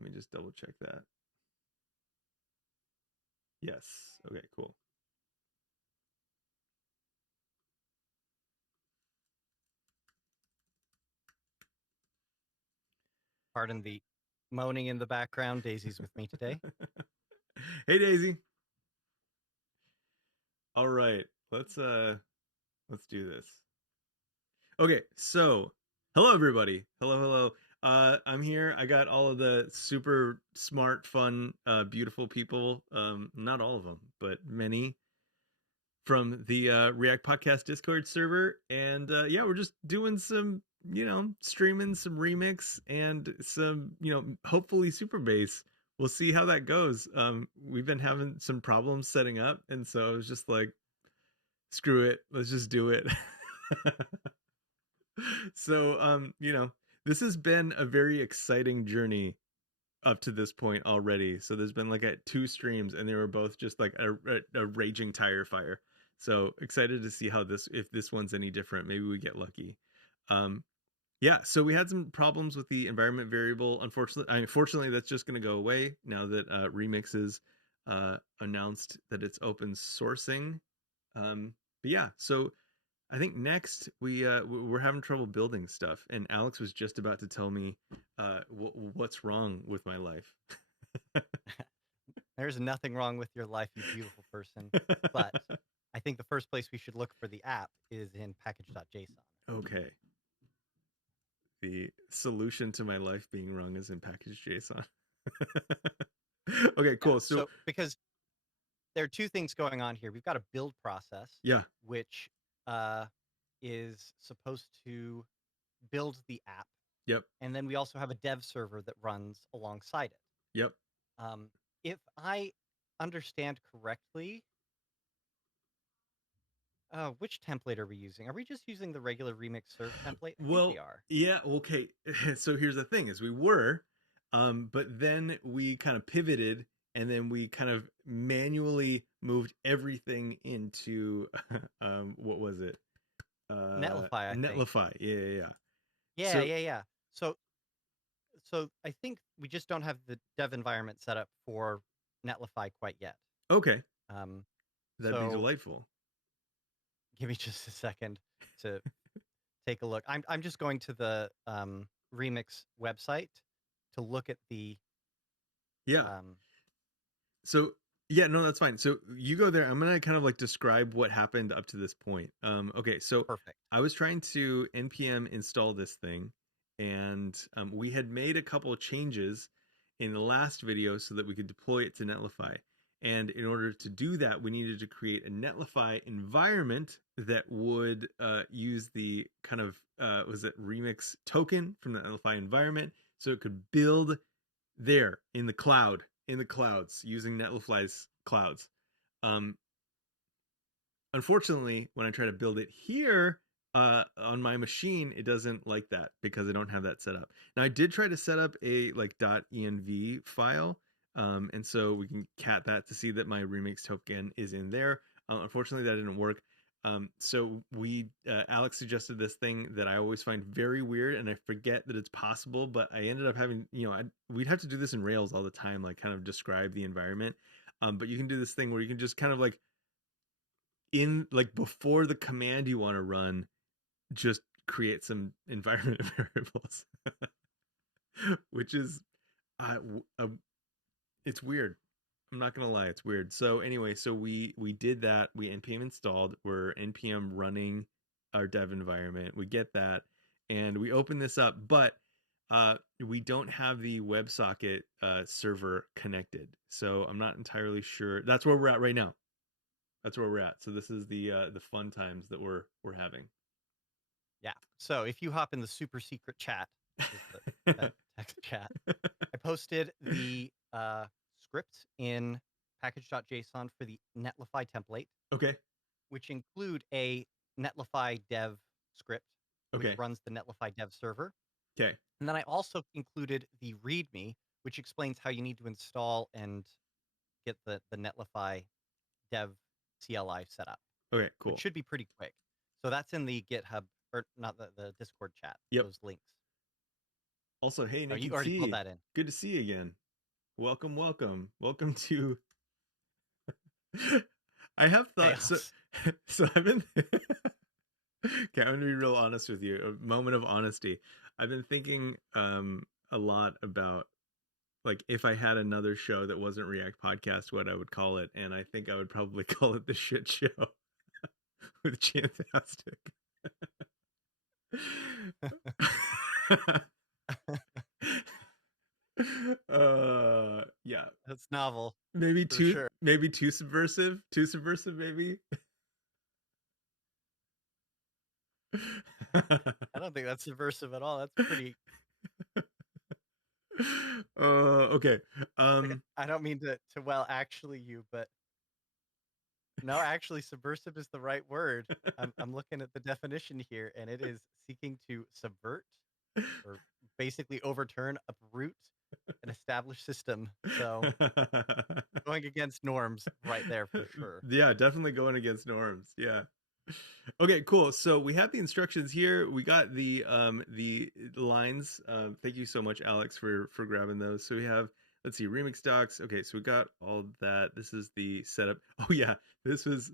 Let me just double check that. Yes. Okay, cool. Pardon the moaning in the background. Daisy's with me today. Hey Daisy. All right. Let's do this. Okay, so hello everybody. Hello. I'm here. I got all of the super smart, fun, beautiful people. Not all of them, but many from the React Podcast Discord server. And yeah, we're just doing some, streaming some remix and some, hopefully Supabase. We'll see how that goes. We've been having some problems setting up, and so I was just like, screw it, let's just do it. So, this has been a very exciting journey up to this point already. So there's been like two streams, and they were both just like a raging tire fire. So excited to see how if this one's any different. Maybe we get lucky. Um, yeah. So we had some problems with the environment variable. Fortunately, that's just going to go away now that Remixes announced that it's open sourcing. But yeah, so I think next we're having trouble building stuff, and Alex was just about to tell me what's wrong with my life. There's nothing wrong with your life, you beautiful person. But I think the first place we should look for the app is in package.json. Okay, the solution to my life being wrong is in package JSON. Okay, Yeah. cool. So So because there are two things going on here. We've got a build process, yeah, which uh, is supposed to build the app. yep, And then we also have a dev server that runs alongside it. yep. Um, if I understand correctly, which template are we using? Are we just using the regular remix serve template? I think we Well, are. yeah, okay. So here's the thing: is we were, but then we kind of pivoted, and then we kind of manually moved everything into, what was it? Netlify, I think. Netlify. Yeah. Yeah, So yeah, yeah. So I think we just don't have the dev environment set up for Netlify quite yet. okay, Um, that'd be so delightful. give me just a second to take a look. I'm just going to the Remix website to look at the Yeah. um, So yeah, no, that's fine. So you go there. I'm gonna kind of like describe what happened up to this point. Okay, so perfect. I was trying to npm install this thing, and we had made a couple of changes in the last video so that we could deploy it to Netlify. And in order to do that, we needed to create a Netlify environment that would use the kind of was it remix token from the Netlify environment, so it could build there in the clouds using Netlify's clouds. Um, Unfortunately, when I try to build it here on my machine, it doesn't like that because I don't have that set up. Now I did try to set up a like .env file, and so we can cat that to see that my remix token is in there. Unfortunately, that didn't work. So we Alex suggested this thing that I always find very weird, and I forget that it's possible. But I ended up having, we'd have to do this in Rails all the time, like kind of describe the environment. But you can do this thing where you can just kind of like in like before the command you want to run, just create some environment variables, which is uh, uh, it's weird. I'm not gonna lie, it's weird. So anyway, so we did that. We npm installed. We're npm running our dev environment. We get that, and we open this up, but we don't have the WebSocket server connected. So I'm not entirely sure. That's where we're at right now. That's where we're at. So this is the fun times that we're having. Yeah. So if you hop in the super secret chat, which is that text chat, I posted the script in package.json for the Netlify template, Okay. which include a Netlify dev script, which Okay. runs the Netlify dev server. Okay. And then I also included the README, which explains how you need to install and get the Netlify dev CLI set up, Okay. which Cool. should be pretty quick. So that's in the GitHub, or not the Discord chat, Yep. those links. Also, hey, Oh, Nick you and already pulled T, that in. good to see you again. Welcome, welcome, welcome to. I have thought so. Chaos. So I've been. Okay, I'm gonna be real honest with you. A moment of honesty. I've been thinking a lot about like if I had another show that wasn't React Podcast, what I would call it, and I think I would probably call it the Shit Show with Chantastic. Yeah, That's novel maybe for sure. too subversive, maybe. I don't think that's subversive at all. That's pretty. Okay. Like, I don't mean to well actually you, but no, actually, subversive is the right word. I'm looking at the definition here, and it is seeking to subvert or basically overturn, uproot an established system. So going against norms right there for sure. Yeah, definitely going against norms. Yeah. Okay, cool. So we have the instructions here. We got the lines. Thank you so much, Alex, for grabbing those. So we have, let's see, remix docs. Okay, so we got all that. This is the setup. Oh yeah, this is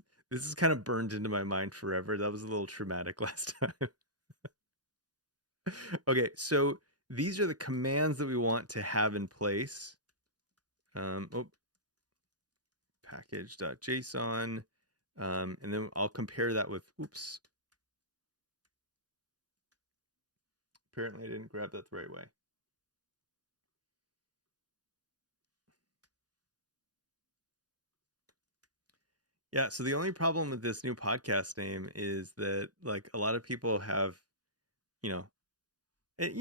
kind of burned into my mind forever. That was a little traumatic last time. Okay, so these are the commands that we want to have in place. Oh, package.json. And then I'll compare that with, oops. Apparently I didn't grab that the right way. Yeah, so the only problem with this new podcast name is that like a lot of people have, you know, it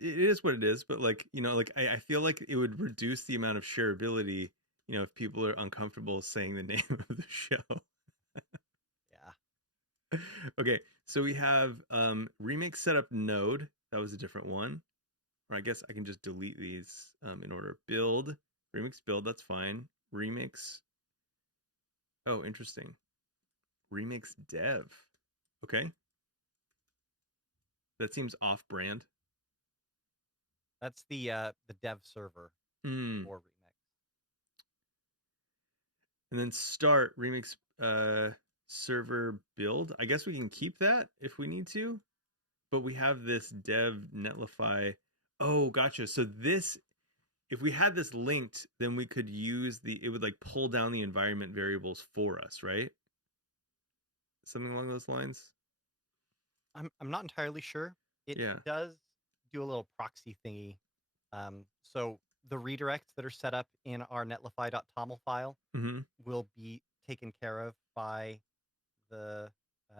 is what it is, but like, like I feel like it would reduce the amount of shareability, if people are uncomfortable saying the name of the show. Yeah. Okay, so we have remix setup node. That was a different one. Or I guess I can just delete these in order. Build, remix build, that's fine. Remix. Oh, interesting. Remix dev. Okay. That seems off brand. That's the dev server Mm. for Remix. And then start remix server build. I guess we can keep that if we need to, but we have this dev Netlify. Oh, gotcha. So this, if we had this linked, then we could use it would like pull down the environment variables for us, right? Something along those lines. I'm not entirely sure. It Yeah. does do a little proxy thingy. So the redirects that are set up in our netlify.toml file Mm-hmm. will be taken care of by the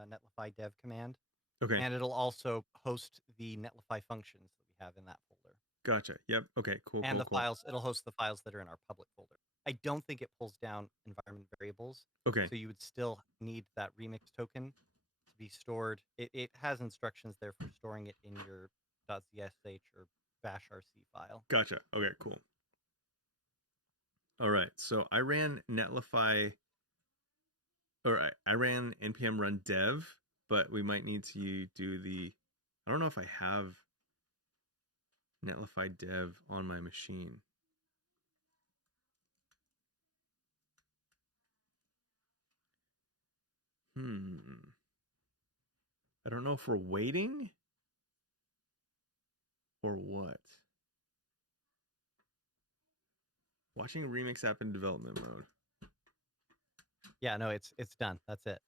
netlify dev command, Okay. and it'll also host the netlify functions that we have in that folder. Gotcha. Yep. Okay. Cool. And Cool. the Cool. files, it'll host the files that are in our public folder. I don't think it pulls down environment variables. Okay. So you would still need that remix token to be stored. It has instructions there for storing it in your .zsh or bash rc file. Gotcha. Okay. Cool. All right. So I ran Netlify, or I ran npm run dev, but we might need to do the. I don't know if I have Netlify dev on my machine. I don't know if we're waiting or what. Watching remix app in development mode. Yeah, no, it's done. That's it.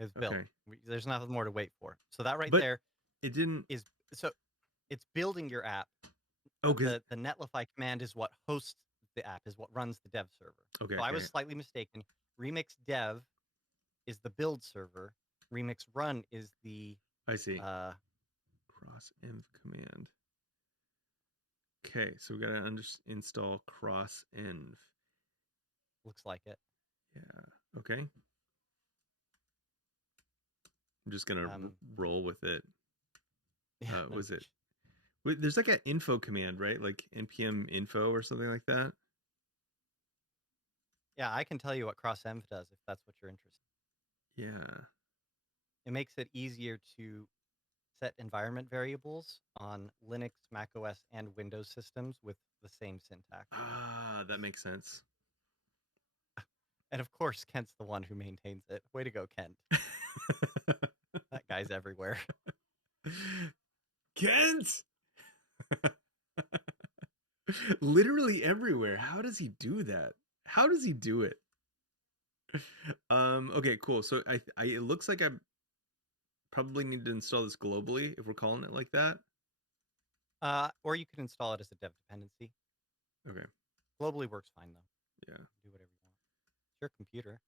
It's built. Okay. There's nothing more to wait for. So that right But there it didn't. is so it's building your app. Oh, because. The netlify command is what hosts the app, is what runs the dev server. Okay. So I was Okay. slightly mistaken. Remix dev is the build server. Remix run is the I see. Cross env command. Okay. So we got to install cross env. looks like it. Yeah. Okay. I'm just gonna roll with it. Yeah, no, Was it? There's like an info command, right? Like npm info or something like that. yeah, I can tell you what crossenv does if that's what you're interested Yeah. in. It makes it easier to set environment variables on Linux, Mac OS, and Windows systems with the same syntax. Ah, that makes sense. And of course, Kent's the one who maintains it. Way to go, Kent. That guy's everywhere. Kent! Literally everywhere. How does he do that? How does he do it? Okay, cool. So it looks like I probably need to install this globally if we're calling it like that. Or you can install it as a dev dependency. Okay. Globally works fine, though. Yeah. Do whatever you want. It's your computer.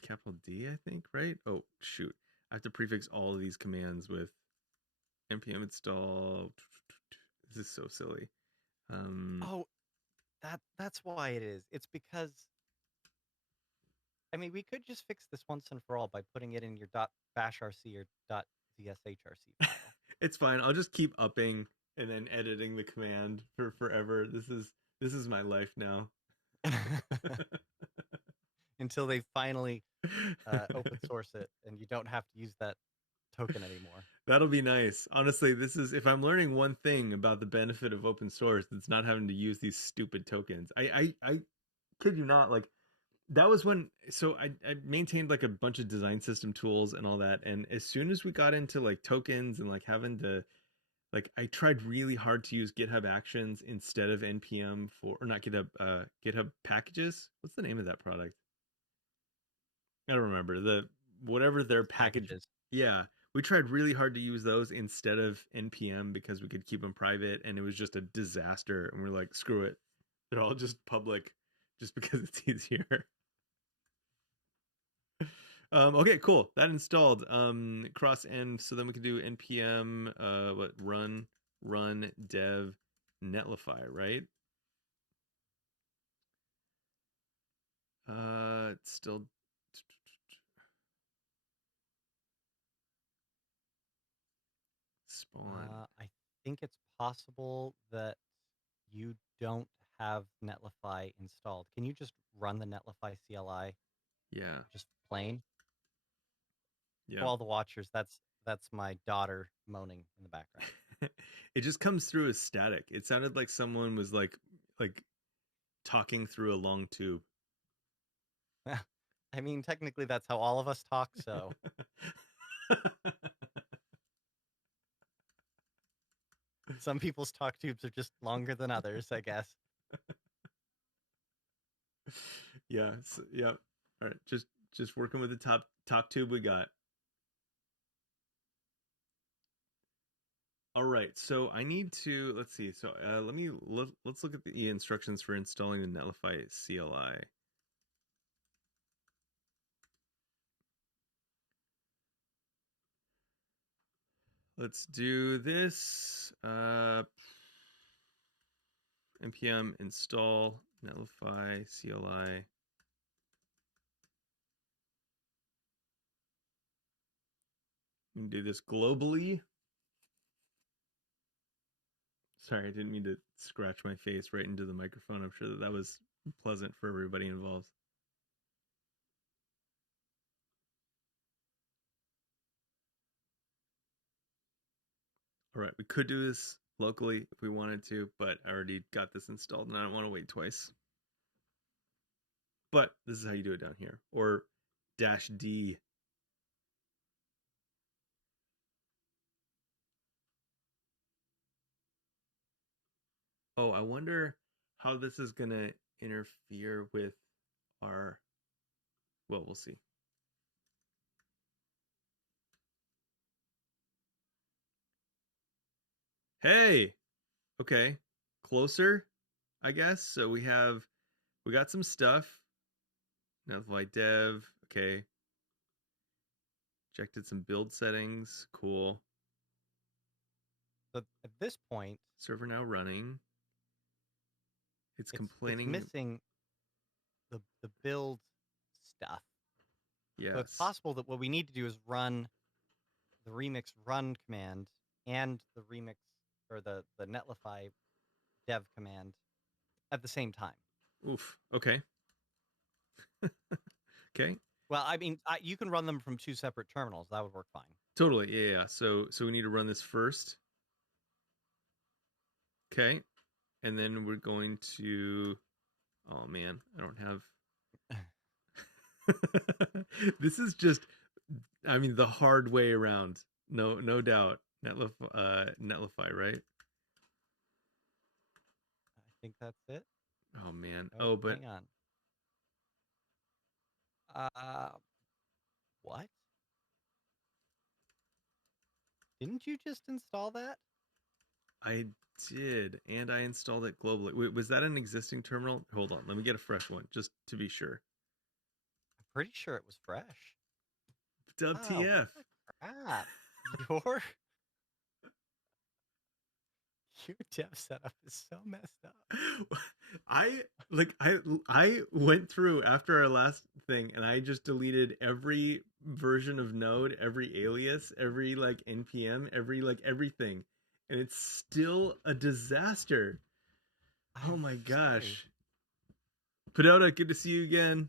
Capital D, I think, right? Oh, shoot. I have to prefix all of these commands with npm install. This is so silly. Oh, that's why it is. It's because, I mean, we could just fix this once and for all by putting it in your .bashrc or .zshrc file. It's fine. I'll just keep upping and then editing the command for forever. This is my life now. Until they finally open source it and you don't have to use that token anymore. That'll be nice. Honestly, this is if I'm learning one thing about the benefit of open source, it's not having to use these stupid tokens. I kid you not, like that was when so I maintained like a bunch of design system tools and all that. And as soon as we got into like tokens and like having to like I tried really hard to use GitHub Actions instead of npm for or not GitHub packages. What's the name of that product? I don't remember. The whatever their package. Packages. Yeah, we tried really hard to use those instead of npm because we could keep them private and it was just a disaster and we're like screw it. They're all just public just because it's easier. Okay, cool. That installed. Cross n, so then we can do npm what run dev Netlify, right? It's still spawn. I think it's possible that you don't have Netlify installed. Can you just run the Netlify CLI Yeah. just plain? For Yeah. all the watchers, that's my daughter moaning in the background. It just comes through as static. It sounded like someone was like talking through a long tube. I mean, technically that's how all of us talk, so some people's talk tubes are just longer than others, I guess. Yeah, yeah. All right, just working with the top tube we got. All right, so I need to let's see. So let's look at the instructions for installing the Netlify CLI. Let's do this. npm install Netlify CLI. We can do this globally. Sorry, I didn't mean to scratch my face right into the microphone. I'm sure that was pleasant for everybody involved. All right, we could do this locally if we wanted to, but I already got this installed and I don't want to wait twice. But this is how you do it down here. Or -D. Oh, I wonder how this is going to interfere with our... Well, we'll see. Hey! Okay. Closer, I guess. So we got some stuff. Netlify dev. Okay. Checked some build settings. Cool. So at this point, Server now running. It's it's complaining. missing the build stuff. So it's Yes. possible that what we need to do is run the remix run command and the remix or the Netlify dev command at the same time. Oof. Okay. Okay. Well, I mean, you can run them from 2 separate terminals. That would work fine. Totally. Yeah. So we need to run this first. Okay. And then we're going to, oh man, I don't have, this is just, I mean, the hard way around. No doubt. Netlify, right? I think that's it. Oh man. Oh, Oh, but hang on. Uh, what? Didn't you just install that? I did, and I installed it globally. Wait, was that an existing terminal? Hold on, let me get a fresh one just to be sure. I'm pretty sure it was fresh. Oh, what WTF? the crap? Your your dev setup is so messed up. I went through after our last thing and I just deleted every version of Node, every alias, every like npm, every like everything, and it's still a disaster. Oh I'm my sorry. gosh. Pedota, good to see you again.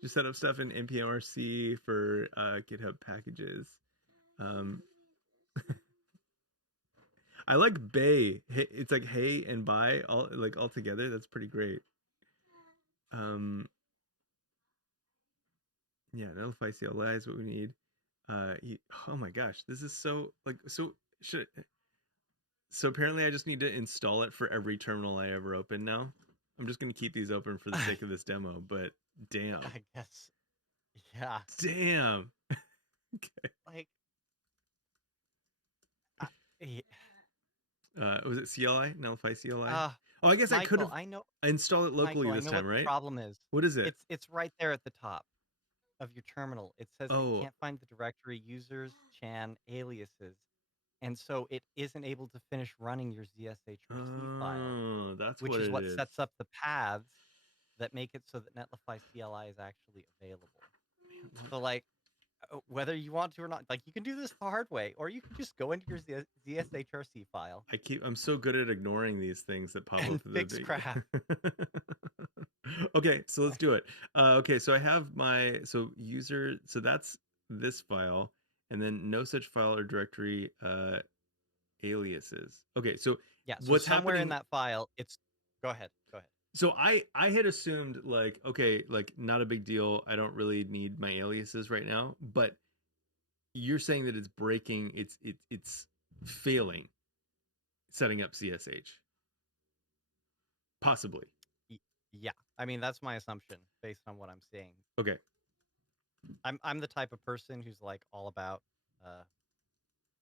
Just set up stuff in npmrc for GitHub packages. Um, I like Bay. It's like hey and bye all together. That's pretty great. Um, yeah, Netlify CLI is what we need. Oh my gosh, this is so like so. Should so apparently I just need to install it for every terminal I ever open now. I'm just gonna keep these open for the sake of this demo, but damn, I guess. Yeah. damn. Okay. Like, I, yeah. Was it CLI? Netlify CLI? uh, Oh, I guess I could Michael, have installed it Michael, locally I this know time, what the right? problem is. What is it? It's right there at the top of your terminal. It says it Oh, can't find the directory users, chan, aliases, and so it isn't able to finish running your ZSHRC file, oh, that's which what is it what is. sets up the paths that make it so that Netlify CLI is actually available. Man, So, like, whether you want to or not, like, you can do this the hard way, or you can just go into your ZSHRC file I'm so good at ignoring these things that pop up and at the fix crap. big. Okay, so let's do it. Okay, so I have so user, so that's this file, and then no such file or directory aliases. Okay, so Yeah, so what's somewhere in happening? that file, it's go ahead. Go ahead. So I had assumed like, okay, like not a big deal. I don't really need my aliases right now, but you're saying that it's breaking, it's failing setting up CSH. Possibly. Yeah. I mean, that's my assumption based on what I'm seeing. Okay. I'm the type of person who's like all about uh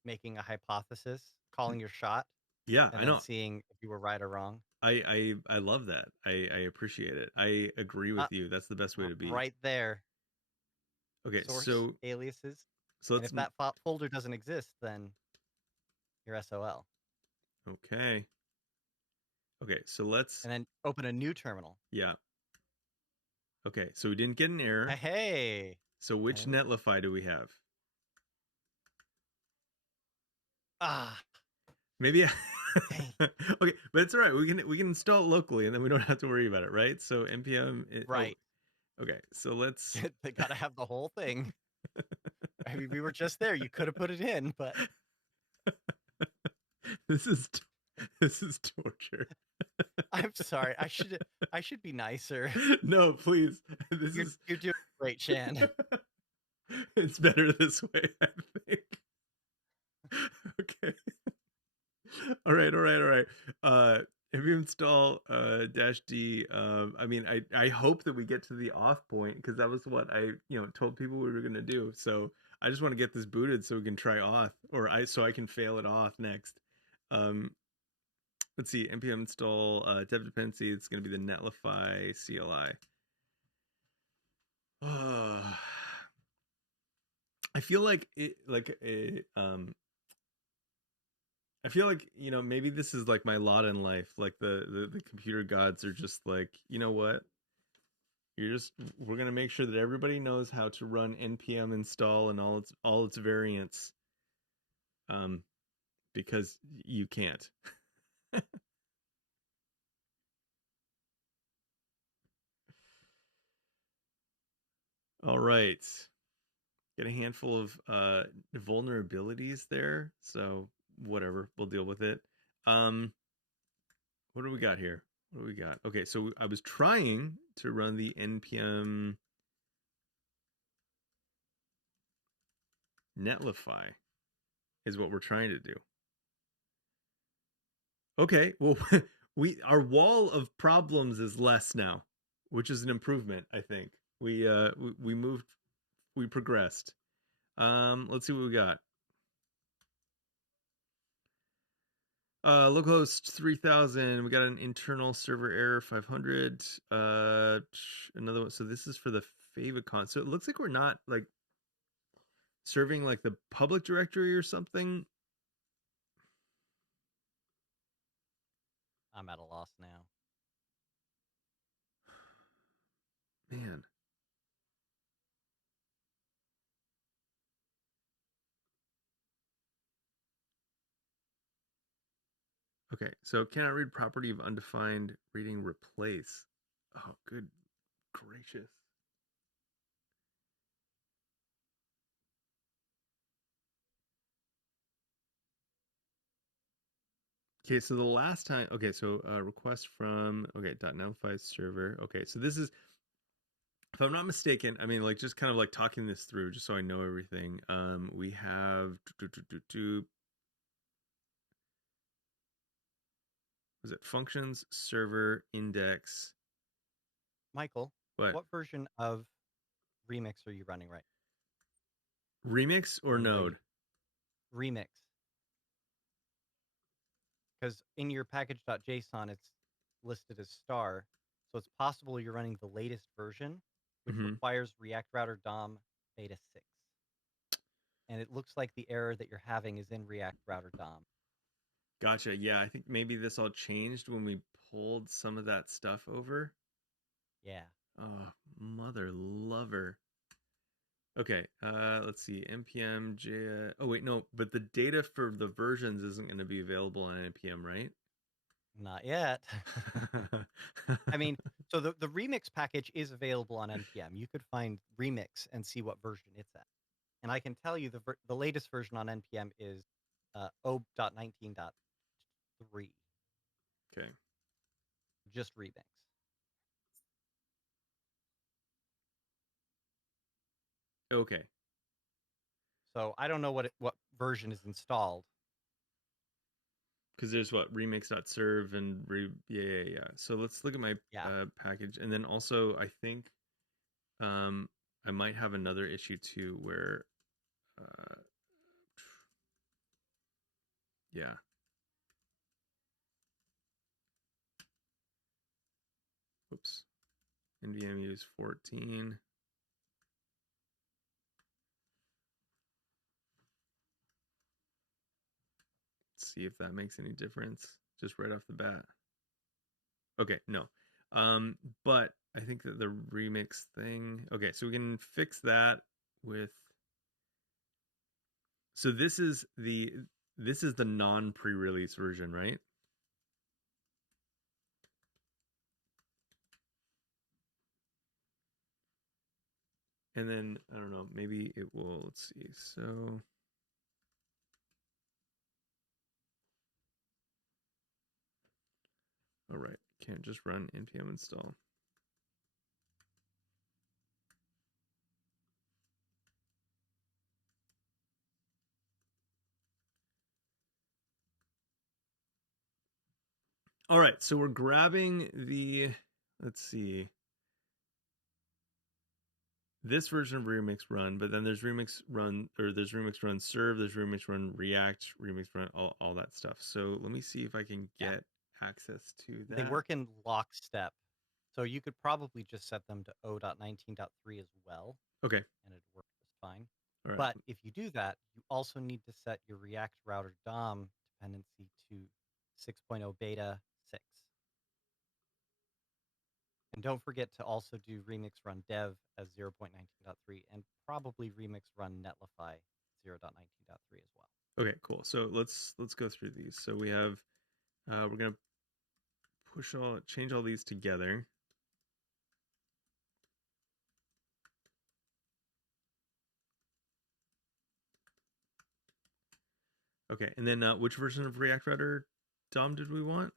making a hypothesis, calling your shot, Yeah, and I then know. seeing if you were right or wrong. I love that. I appreciate it. I agree Uh, with you. That's the best way to be. right there, Okay, source aliases. so And let's if that folder doesn't exist, then you're SOL. okay. Okay, so let's And then open a new terminal. yeah. Okay, so we didn't get an error. Hey. So which Hello. Netlify do we have? Ah, Maybe dang. okay, but it's all right. We can install it locally and then we don't have to worry about it, right? So npm Right. okay. So let's They gotta have the whole thing. I mean, we were just there. You could have put it in, but this is this is torture. I'm sorry. I should be nicer. No, please. This is You're doing great, Shan. it's better this way, I think. Okay. All right. If you install dash D, I mean, I hope that we get to the auth point because that was what I told people we were gonna do. So I just want to get this booted so we can try auth, or so I can fail at auth next. Um, let's see, npm install dev dependency. It's gonna be the Netlify CLI. I feel like I feel like maybe this is like my lot in life. Like the computer gods are just like, you know what? We're gonna make sure that everybody knows how to run npm install and all its variants, um, because you can't. All right. Get a handful of vulnerabilities there. So whatever, we'll deal with it. What do we got here? What do we got? Okay, so I was trying to run the npm Netlify is what we're trying to do. Okay, well, our wall of problems is less now, which is an improvement, I think. We moved, we progressed. Let's see what we got. Localhost 3000. We got an internal server error 500. Another one. So this is for the favicon. So it looks like we're not like serving like the public directory or something. I'm at a loss now. Man. Okay, so cannot read property of undefined reading replace. Oh, good gracious. Okay, so the last time, okay, so request from, okay, .netlify server. Okay, so this is, if I'm not mistaken, I mean, like just kind of like talking this through, just so I know everything. We have, was it functions, server, index, Michael, what? what version of Remix are you running right Remix or now? The latest Node? Remix. Because in your package.json, it's listed as star. So it's possible you're running the latest version, which Mm-hmm. requires React Router DOM beta 6. And it looks like the error that you're having is in React Router DOM. Gotcha. Yeah, I think maybe this all changed when we pulled some of that stuff over. Yeah. Oh, mother lover. Okay, let's see. npm j. Oh wait, no, but the data for the versions isn't going to be available on npm, right? Not yet. I mean, so the Remix package is available on NPM. You could find Remix and see what version it's at. And I can tell you the latest version on NPM is 0.19.3. Okay. Just Remix. Okay. So I don't know what version is installed. Because there's what remix.serve and yeah. So let's look at my Yeah. package, and then also I think I might have another issue too where yeah. Oops. NVM use 14. Let's see if that makes any difference just right off the bat. Okay, no. But I think that the remix thing. Okay, so we can fix that with. So this is the non pre-release version, right? And then I don't know, maybe it will. Let's see. So all right, can't just run npm install. All right, so we're grabbing the. Let's see. This version of Remix Run, but then there's Remix Run, or there's Remix Run Serve, there's Remix Run React, Remix Run, all that stuff. So let me see if I can get access to that. They work in lockstep. So you could probably just set them to 0.19.3 as well. Okay. And it'd work just fine. All right. But if you do that, you also need to set your React Router DOM dependency to 6.0 beta 6. And don't forget to also do remix run dev as 0.19.3 and probably remix run Netlify 0.19.3 as well. Okay, cool. So let's go through these. So we have we're gonna change all these together. Okay, and then which version of React Router DOM did we want?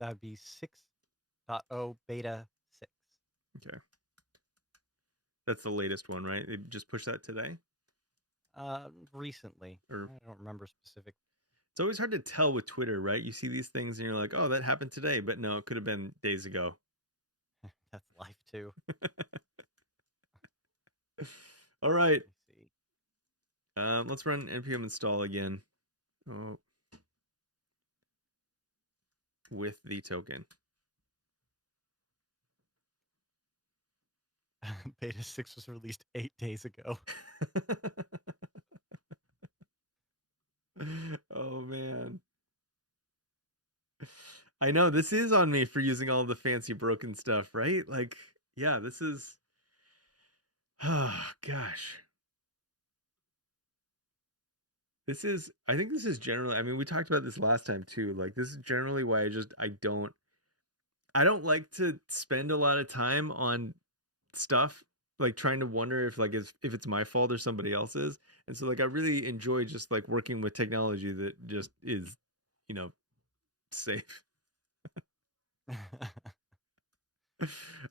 That would be 6.0 beta 6. Okay. That's the latest one, right? They just pushed that today? Recently. Or I don't remember specific. it's always hard to tell with Twitter, right? You see these things and you're like, "Oh, that happened today," but no, it could have been days ago. That's life too. All right. Let me see. Let's run npm install again. Oh, with the token. Beta 6 was released 8 days ago. Oh man. I know this is on me for using all the fancy broken stuff, right? Like, yeah, this is oh gosh. I think this is generally, I mean, we talked about this last time too. Like this is generally why I don't like to spend a lot of time on stuff like trying to wonder if it's my fault or somebody else's. And so like I really enjoy just like working with technology that just is, you know, safe. We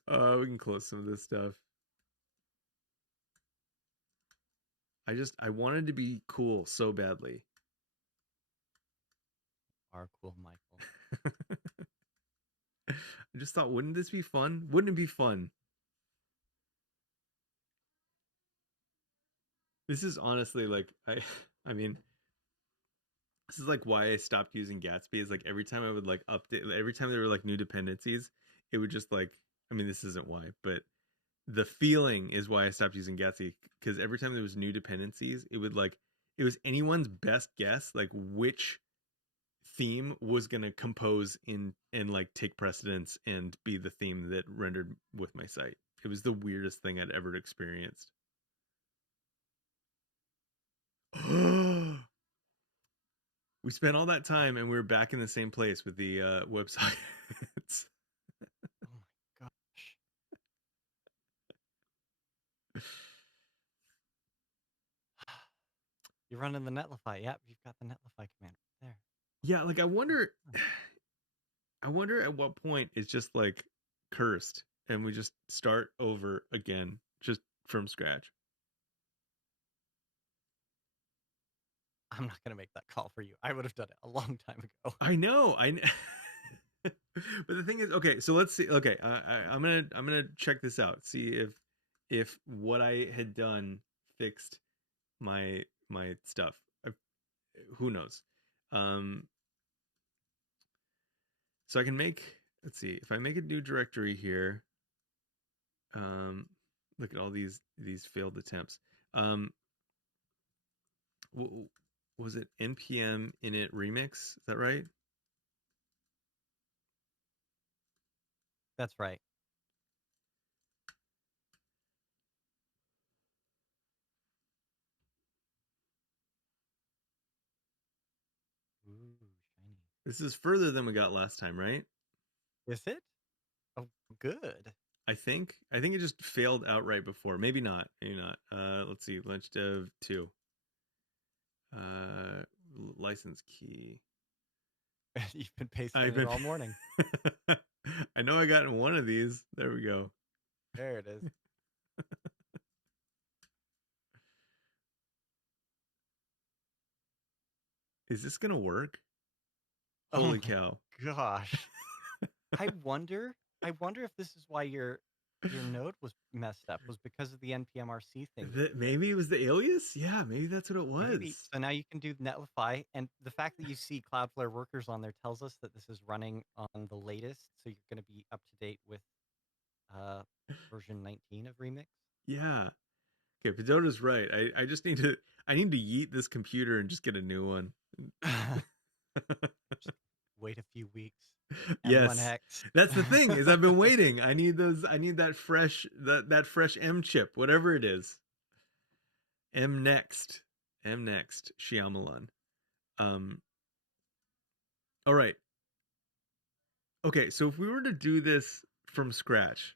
can close some of this stuff. I wanted to be cool so badly. Are cool, Michael. I just thought, wouldn't this be fun? Wouldn't it be fun? This is honestly like I mean, this is like why I stopped using Gatsby. Is like every time I would like update, every time there were like new dependencies, it would just like, I mean, this isn't why, but the feeling is why I stopped using Gatsby, because every time there was new dependencies, it was anyone's best guess like which theme was going to compose in and like take precedence and be the theme that rendered with my site. It was the weirdest thing I'd ever experienced. We spent all that time and we were back in the same place with the websites. Oh my gosh. You're running the Netlify. Yep, you've got the Netlify command right there. Yeah, like I wonder at what point it's just like cursed and we just start over again, just from scratch. I'm not going to make that call for you. I would have done it a long time ago. I know. But the thing is, okay, so let's see. Okay, I'm gonna check this out. See if what I had done fixed my stuff. Who knows? Um, so I can make. Let's see. If I make a new directory here, look at all these failed attempts. Um, was it npm init remix? Is that right? That's right. Ooh, shiny. This is further than we got last time, right? Is it? Oh, good. I think it just failed outright before. Maybe not. Maybe not. Let's see. Lunch dev 2. Uh, license key. You've been pasting I've it been all morning. I know I got in one of these. There we go. There it is. Is this gonna work? Oh Holy my cow. gosh. I wonder if this is why your node was messed up, was because of the npmrc thing that you did. Maybe it was the alias? Yeah, maybe that's what it Maybe. was. So now you can do Netlify, and the fact that you see Cloudflare workers on there tells us that this is running on the latest, so you're going to be up to date with version 19 of Remix. Yeah. Okay, Pedota's right. I just need to yeet this computer and just get a new one. Just wait a few weeks. Yes. M1X. That's the thing, is I've been waiting. I need that fresh that fresh M chip, whatever it is. M next. Shyamalan. All right. Okay, so if we were to do this from scratch,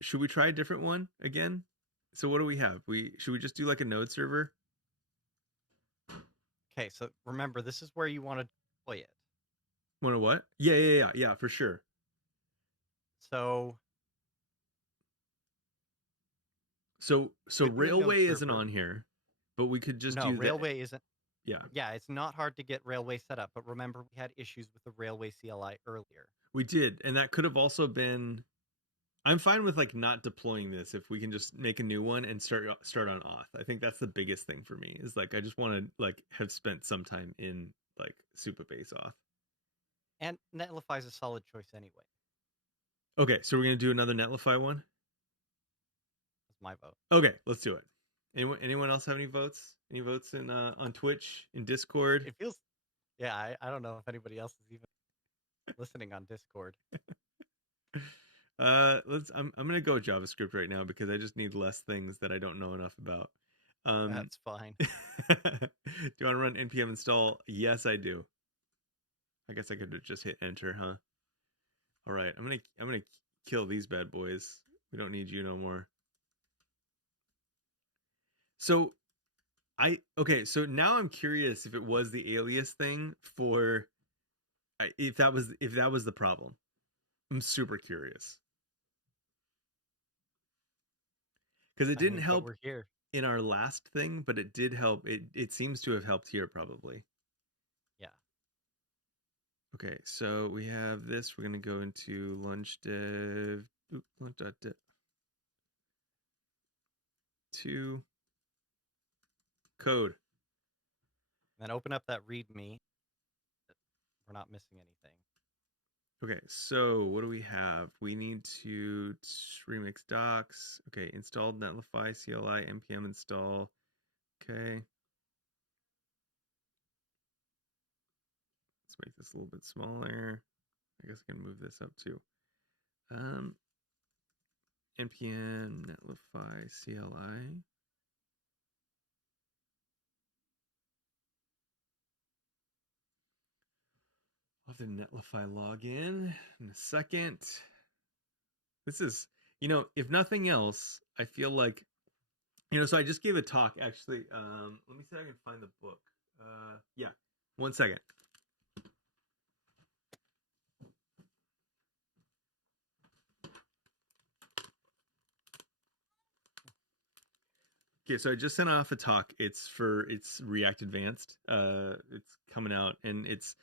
should we try a different one again? So what do we have? Should we just do like a node server? Okay, so remember, this is where you want to deploy it. Want to what? Yeah, for sure. So So with the node Railway isn't server, on here, but we could just no, do the Railway isn't. yeah. Yeah, it's not hard to get Railway set up, but remember we had issues with the Railway CLI earlier. We did, and that could have also been. I'm fine with like not deploying this if we can just make a new one and start on Auth. I think that's the biggest thing for me is like I just want to like have spent some time in like Supabase Auth. And Netlify is a solid choice anyway. Okay, so we're gonna do another Netlify one. That's my vote. Okay, let's do it. Anyone else have any votes? Any votes in on Twitch, in Discord? It feels, yeah, I don't know if anybody else is even listening on Discord. I'm gonna go JavaScript right now because I just need less things that I don't know enough about. That's fine. Do you want to run npm install? Yes, I do. I guess I could just hit enter, huh? All right, I'm gonna kill these bad boys. We don't need you no more. So so now I'm curious if it was the alias thing for if that was the problem. I'm super curious because it I didn't mean, but help we're here. in our last thing, but it did help. It seems to have helped here probably. Yeah. Okay, so we have this. We're gonna go into lunch dev lunch.dev 2 code. Then open up that README. We're not missing anything. Okay, so what do we have? We need to remix docs. Okay, installed Netlify CLI npm install. Okay. Let's make this a little bit smaller. I guess I can move this up too. npm Netlify CLI. I'll have the Netlify login in a second. This is, if nothing else, I feel like, so I just gave a talk actually. Let me see if I can find the book. Yeah, 1 second. Okay, so I just sent off a talk. It's React Advanced. It's coming out, and it's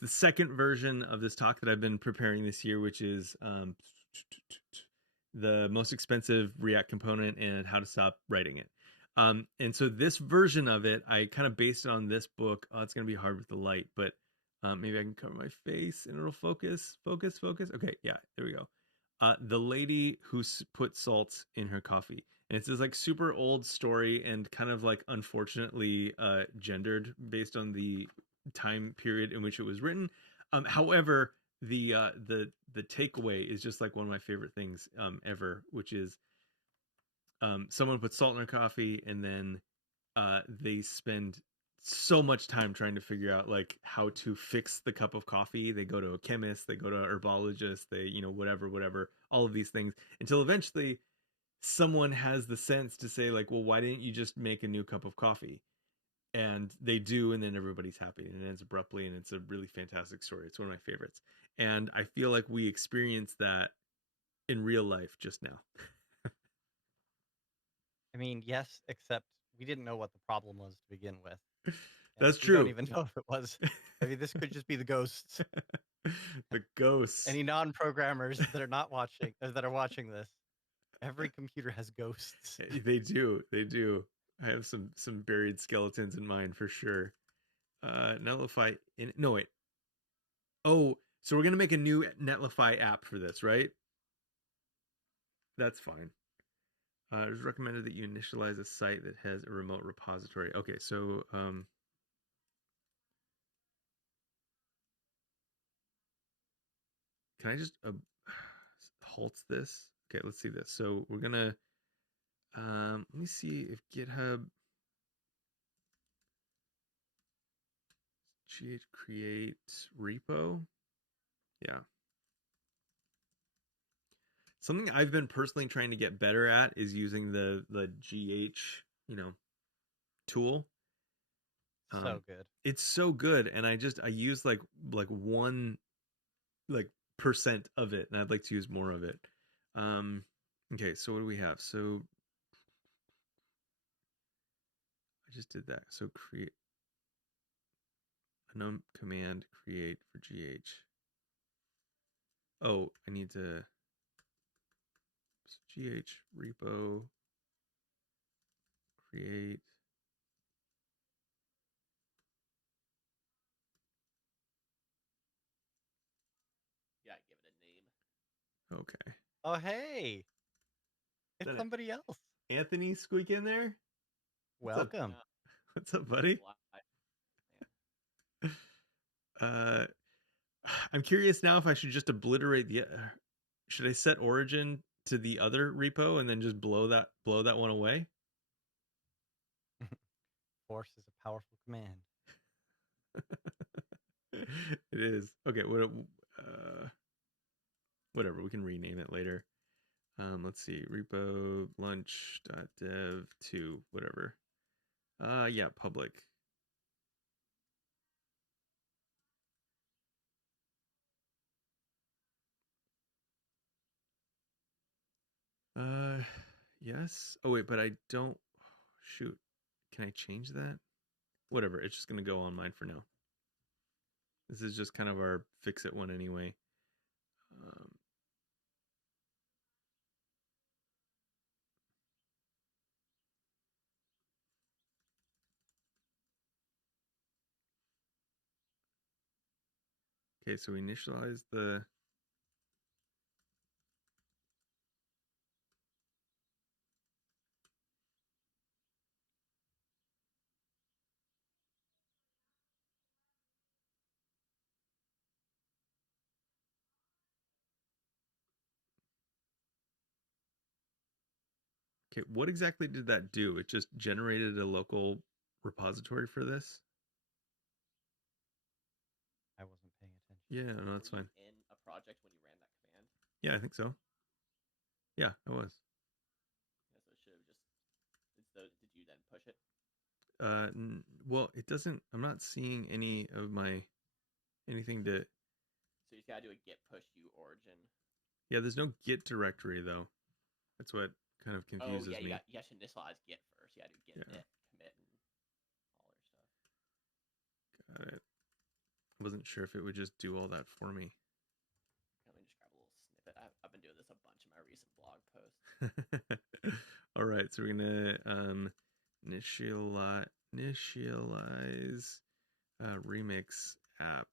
the second version of this talk that I've been preparing this year, which is the most expensive React component and how to stop writing it. And so this version of it, I kind of based it on this book. Oh, it's gonna be hard with the light, but maybe I can cover my face and it'll focus. Okay, yeah, there we go. The lady who put salt in her coffee, and it's this like super old story and kind of like unfortunately gendered based on the time period in which it was written. However, the takeaway is just like one of my favorite things ever, which is someone puts salt in their coffee and then they spend so much time trying to figure out like how to fix the cup of coffee. They go to a chemist, they go to a herbologist, they whatever, all of these things until eventually someone has the sense to say like, well, why didn't you just make a new cup of coffee? And they do, and then everybody's happy and it ends abruptly, and it's a really fantastic story. It's one of my favorites, and I feel like we experienced that in real life just now. I mean, yes, except we didn't know what the problem was to begin with. And That's we don't true. even know if it was. I mean, this could just be the ghosts. The ghosts. Any non-programmers that are not watching, or that are watching this, every computer has ghosts. They do. I have some buried skeletons in mind for sure. Netlify in no wait. Oh, so we're gonna make a new Netlify app for this, right? That's fine. It was recommended that you initialize a site that has a remote repository. Okay, so can I just halt this? Okay, let's see this. So we're gonna let me see if GitHub create repo. Yeah. Something I've been personally trying to get better at is using the GH, tool. So good. It's so good, and I use like 1 like percent of it, and I'd like to use more of it. Um, okay, so what do we have? So I just did that. So create unknown command create for GH. Oh, I need to GH repo create. Yeah, give it a name. Okay. Oh, hey, it's Then somebody else. Anthony squeak in there. What's up? Welcome. What's up, buddy? Uh, I'm curious now if I should just obliterate the. Should I set origin to the other repo and then just blow that one away? Force is a powerful command. It is. Okay, whatever, we can rename it later. Let's see, repo lunch.dev2, whatever. Yeah, public. Yes. Oh wait, but I don't. Shoot, can I change that? Whatever, it's just gonna go on mine for now. This is just kind of our fix it one anyway. Okay, so we initialize the. Okay, what exactly did that do? It just generated a local repository for this? I wasn't paying attention. Yeah, no, that's fine. In a project when you ran that command? Yeah, I think so. Yeah, I was. Yeah, so it should have just. Did you then push it? Well, it doesn't. I'm not seeing any of my anything to. So you gotta do a git push u origin. Yeah, there's no Git directory though. That's what kind of confuses oh, yeah, me. you have to initialize git first. You gotta do git Yeah. commit and all their stuff. Got it. I wasn't sure if it would just do all that for me. Let me just grab a little snippet. I've been doing this a bunch in my recent blog posts. All right, so we're gonna initialize remix app.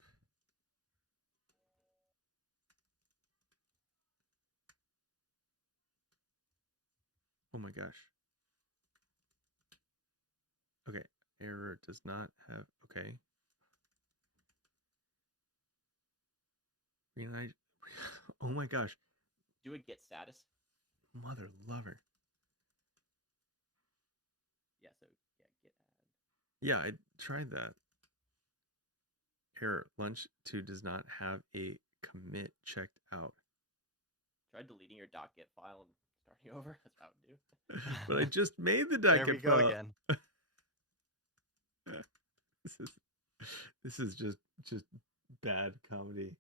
Oh my gosh. Okay, error does not have. Okay. Oh my gosh. Do a git status. Mother lover. Yeah, so yeah, git add. Yeah, I tried that. Error lunch 2 does not have a commit checked out. Try deleting your .git file and starting over. That's what I would do. But I just made the There we .git go file. again. This is just bad comedy.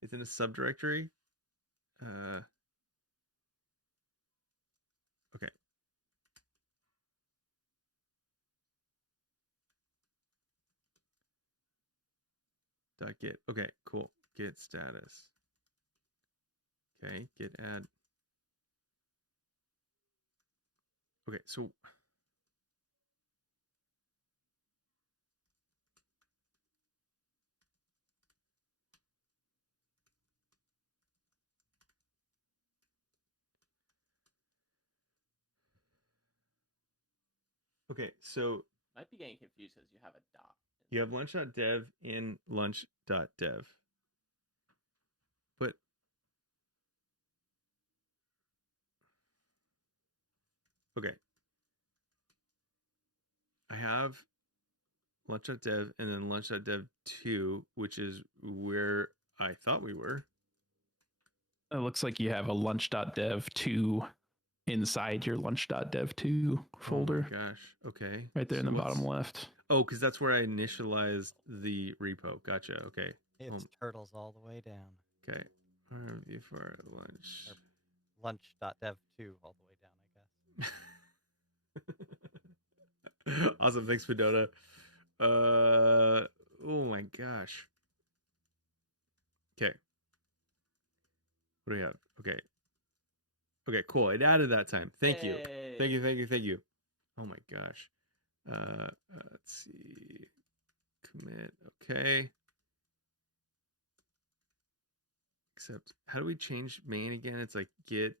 It's in a subdirectory. Okay. .git. Okay, cool. Git status. Okay, git add. Okay, so okay, so Might be getting confused because you have a dot. you have lunch.dev in lunch.dev. But okay. I have lunch.dev and then lunch.dev2, which is where I thought we were. It looks like you have a lunch.dev2 inside your lunch.dev2 folder. Oh my gosh. Okay. Right there in the bottom left. Oh, because that's where I initialized the repo. Gotcha. Okay. It's turtles all the way down. Okay. Review for lunch. Or lunch.dev2 all the way down, I guess. Awesome. Thanks, Fedota. Oh my gosh. Okay. What do we have? Okay. Okay, cool. It added that time. Thank you. Thank you, thank you, thank you. Oh my gosh. Let's see. Commit. Okay. Except, how do we change main again? It's like git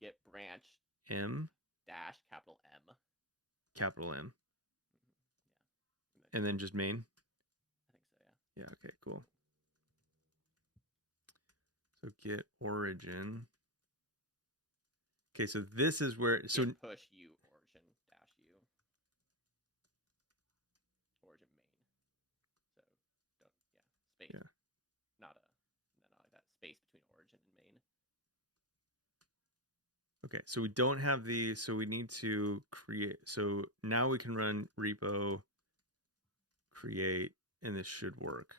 Git branch M dash capital M. capital M. Yeah. And then just main. I think so. Yeah. Yeah. Okay. Cool. So git origin. Okay. So this is where. So git push u origin dash u origin main. So don't space. Yeah. Not like that. Space between origin and main. Okay, so we don't have the, so we need to create, so now we can run repo create, and this should work.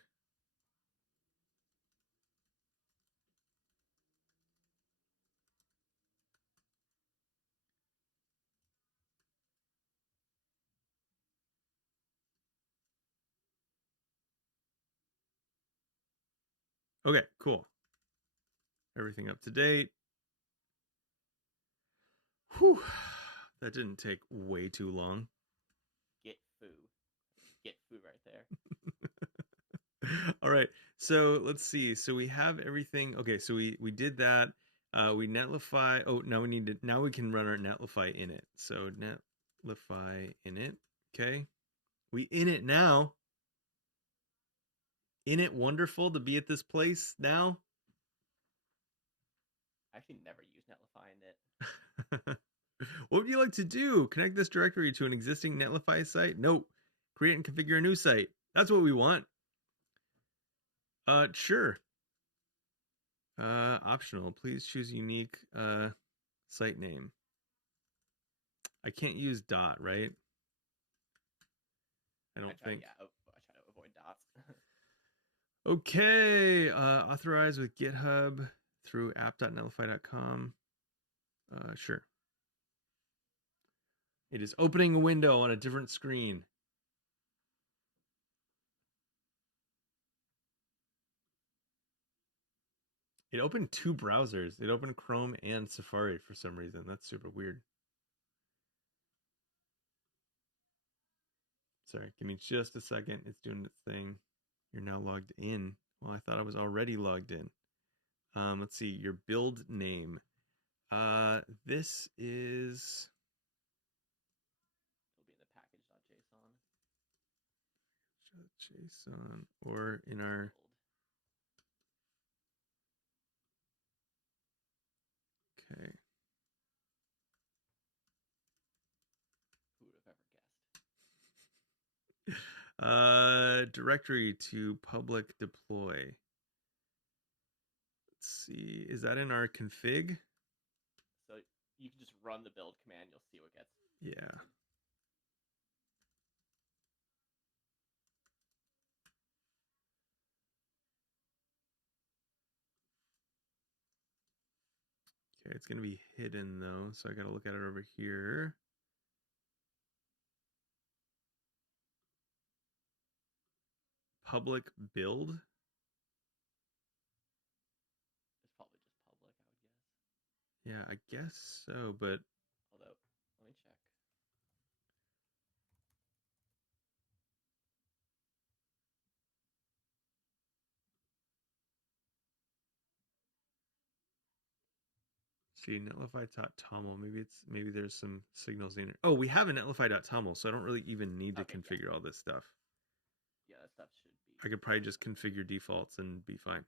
Okay, cool. Everything up to date. Whew, that didn't take way too long. Git foo right there. All right, so let's see. So we have everything. Okay, so we did that. We Netlify. Oh, now we need to. Now we can run our Netlify init. So Netlify init. Okay, we init now. Init wonderful to be at this place now. I actually never used Netlify in it. What would you like to do? Connect this directory to an existing Netlify site? Nope. Create and configure a new site. That's what we want. Sure. Optional. Please choose unique site name. I can't use dot, right? I don't think. Yeah, I try to avoid dots. Okay. Authorize with GitHub through app.netlify.com. Sure. It is opening a window on a different screen. It opened two browsers. It opened Chrome and Safari for some reason. That's super weird. Sorry, give me just a second. It's doing its thing. You're now logged in. Well, I thought I was already logged in. Let's see, your build name. This is... It'll be in the package.json. JSON or in our... Okay. Who would have ever guessed? Directory to public deploy. Let's see, is that in our config? So you can just run the build command. You'll see what gets. Yeah. Okay, it's going to be hidden though, so I got to look at it over here. Public build. It's probably just public, I would guess. Yeah, I guess so, but... Although, let me check. See, netlify.toml. Maybe there's some signals in it. Oh, we have a netlify.toml, so I don't really even need to configure all this stuff. Yeah, that stuff should be. I could probably just configure defaults and be fine.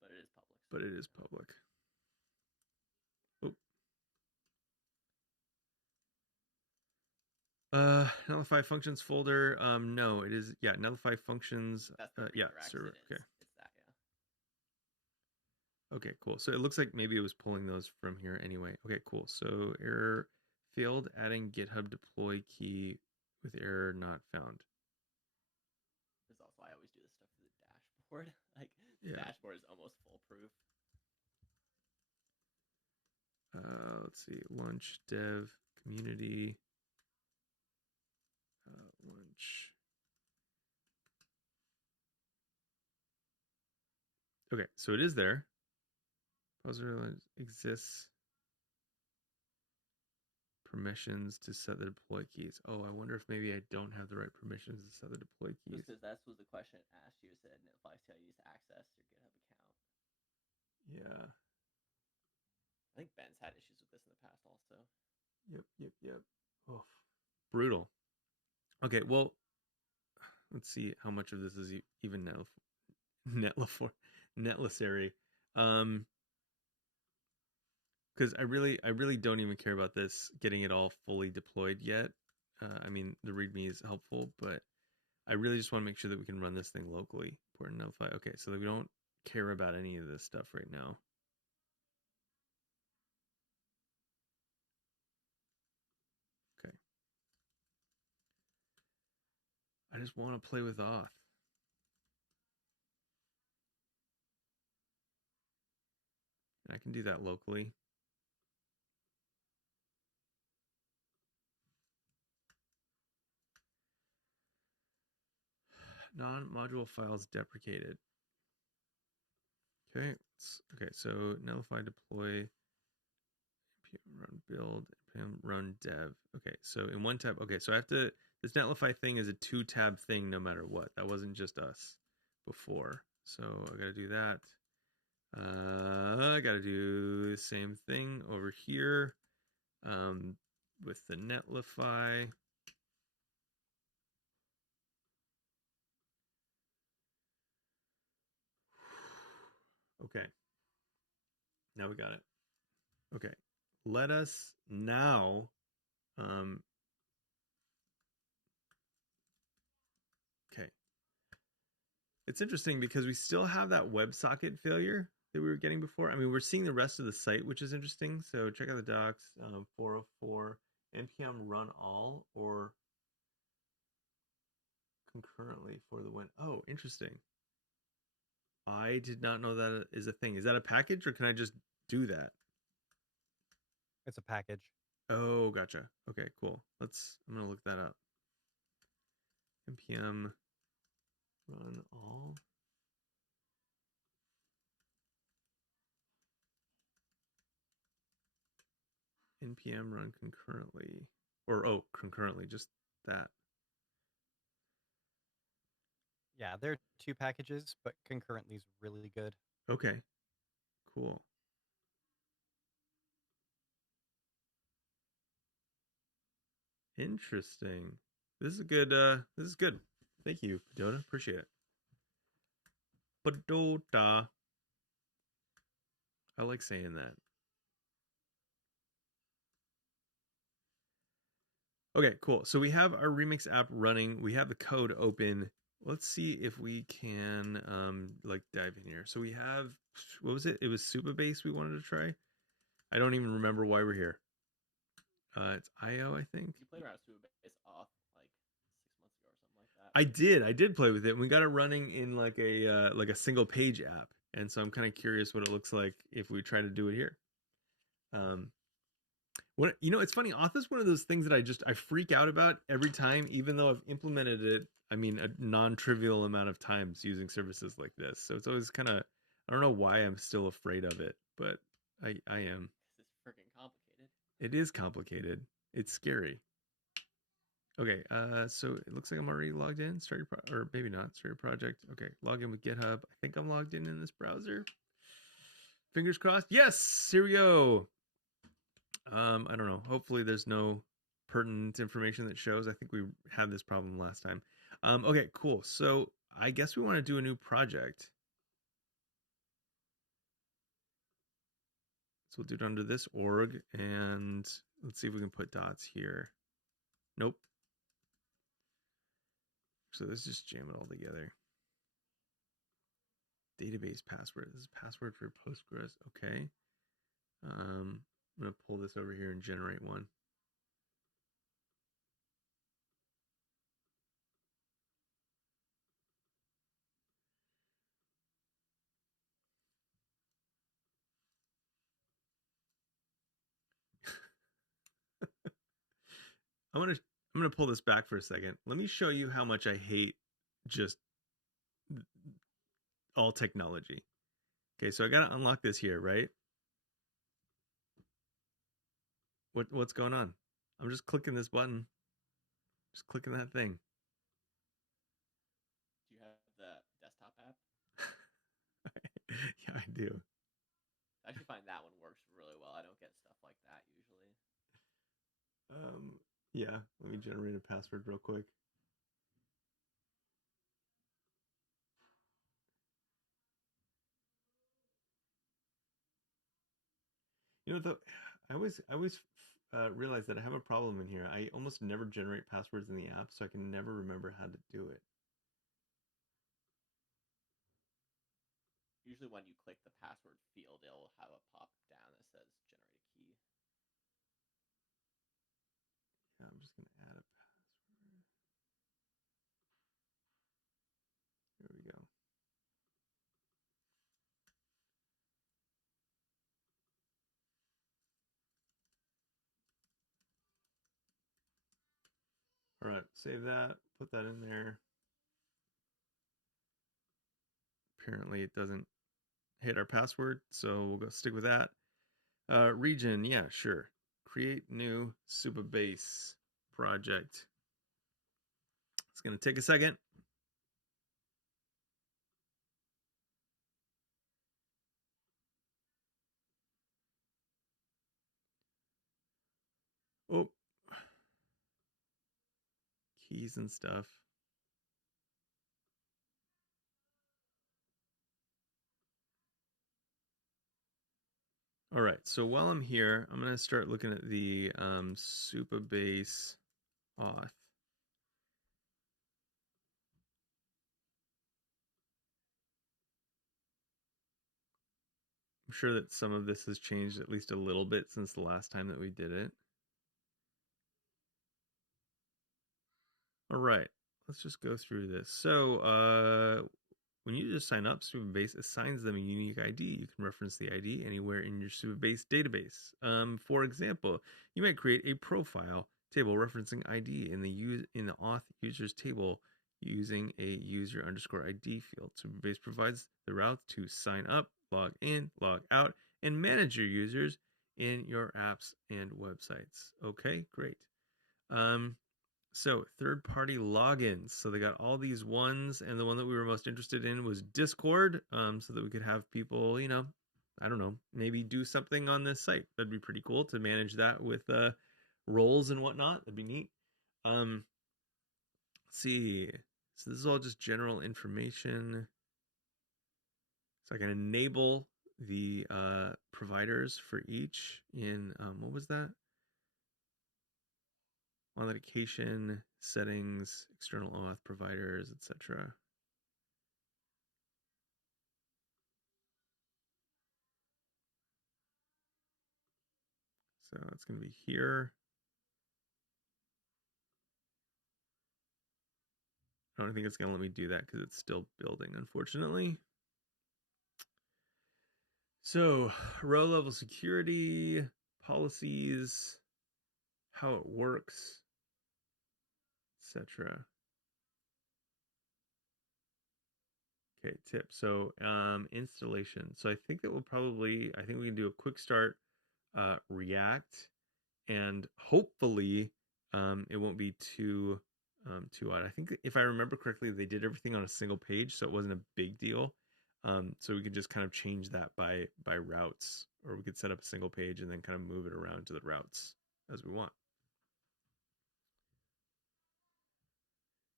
But it is public. But it is public. Oh. Netlify functions folder. No, it is, yeah, Netlify functions. That's the Yeah, redirect. server. Okay. It's that, yeah. Okay, cool. So it looks like maybe it was pulling those from here anyway. Okay, cool. So error failed adding GitHub deploy key with error not found. This is also why I always do this stuff to the dashboard. Like, the Yeah. dashboard is almost foolproof. Let's see. Lunch dev community. Lunch. Okay, so it is there. Browser exists. Permissions to set the deploy keys. Oh, I wonder if maybe I don't have the right permissions to set the deploy keys. Just because that was the question it asked you. It said Netlify tell you to access your GitHub account. Yeah. I think Ben's had issues with this in the past also. Yep. Oh, brutal. Okay, well, let's see how much of this is even necessary. Because I really don't even care about this getting it all fully deployed yet. I mean, the README is helpful, but I really just want to make sure that we can run this thing locally. Port and Netlify. Okay, so that we don't care about any of this stuff right now. Okay. I just want to play with Auth. And I can do that locally. Non-module files deprecated. Okay. So Netlify deploy, npm run build, npm run dev. Okay, so in one tab. Okay, so I have to. This Netlify thing is a 2-tab thing no matter what. That wasn't just us before. So I got to do that. I got to do the same thing over here with the Netlify. Okay. Now we got it. Okay. Let us now okay. It's interesting because we still have that WebSocket failure that we were getting before. I mean, we're seeing the rest of the site, which is interesting. So check out the docs, 404 npm run all or concurrently for the win. Oh, interesting. I did not know that is a thing. Is that a package or can I just do that? It's a package. Oh, gotcha. Okay, cool. I'm going to look that up. npm run all. npm run concurrently. Or, concurrently, just that. Yeah, there are 2 packages, but concurrently is really good. Okay, cool. Interesting. This is good. This is good. Thank you, Padota. Appreciate it. Padota. I like saying that. Okay, cool. So we have our Remix app running. We have the code open. Let's see if we can like dive in here. So we have, what was it? It was Supabase we wanted to try. I don't even remember why we're here. It's IO, I think. You played around with Supabase Auth like 6 months ago or something like that. I did play with it. We got it running in like a single page app. And so I'm kind of curious what it looks like if we try to do it here. It's funny. Auth is one of those things that I freak out about every time, even though I've implemented it. I mean, a non-trivial amount of times using services like this. So it's always kind of, I don't know why I'm still afraid of it, but I am. This is freaking complicated. It is complicated. It's scary. Okay, so it looks like I'm already logged in. Start your or maybe not. Start your project. Okay, log in with GitHub. I think I'm logged in this browser. Fingers crossed. Yes, here we go. I don't know. Hopefully there's no pertinent information that shows. I think we had this problem last time. Okay, cool. So I guess we want to do a new project. So we'll do it under this org and let's see if we can put dots here. Nope. So let's just jam it all together. Database password. This is password for Postgres. Okay. I'm gonna pull this over here and generate one. I'm gonna pull this back for a second. Let me show you how much I hate just all technology. Okay, so I gotta unlock this here, right? What's going on? I'm just clicking this button. Just clicking that thing. Do you have the desktop app? Yeah, I do. I actually find that one works really well. I don't get stuff like that usually. Yeah, let me generate a password real quick. You know, though, I always realize that I have a problem in here. I almost never generate passwords in the app, so I can never remember how to do it. Usually when you click the password field, it'll have a pop down that says generate a key. Yeah, I'm just gonna add a password. There we go. All right, save that, put that in there. Apparently it doesn't hit our password, so we'll go stick with that. Region, yeah, sure. Create new Supabase project. It's gonna take a second. Oh, keys and stuff. All right, so while I'm here, I'm going to start looking at the Supabase Auth. I'm sure that some of this has changed at least a little bit since the last time that we did it. All right, let's just go through this. So when you just sign up, Supabase assigns them a unique ID. You can reference the ID anywhere in your Supabase database. For example, you might create a profile table referencing ID in the Auth users table using a user underscore ID field. Supabase provides the route to sign up, log in, log out, and manage your users in your apps and websites. Okay, great. So third-party logins. So they got all these ones, and the one that we were most interested in was Discord, so that we could have people, I don't know, maybe do something on this site. That'd be pretty cool to manage that with roles and whatnot. That'd be neat. Let's see. So this is all just general information. So I can enable the providers for each in what was that? Authentication, settings, external auth providers, etc. So it's going to be here. I don't think it's going to let me do that because it's still building, unfortunately. So row level security, policies, how it works, etc. Okay, tip. So installation. So I think that I think we can do a quick start React, and hopefully it won't be too odd. I think if I remember correctly, they did everything on a single page, so it wasn't a big deal. So we could just kind of change that by routes, or we could set up a single page and then kind of move it around to the routes as we want.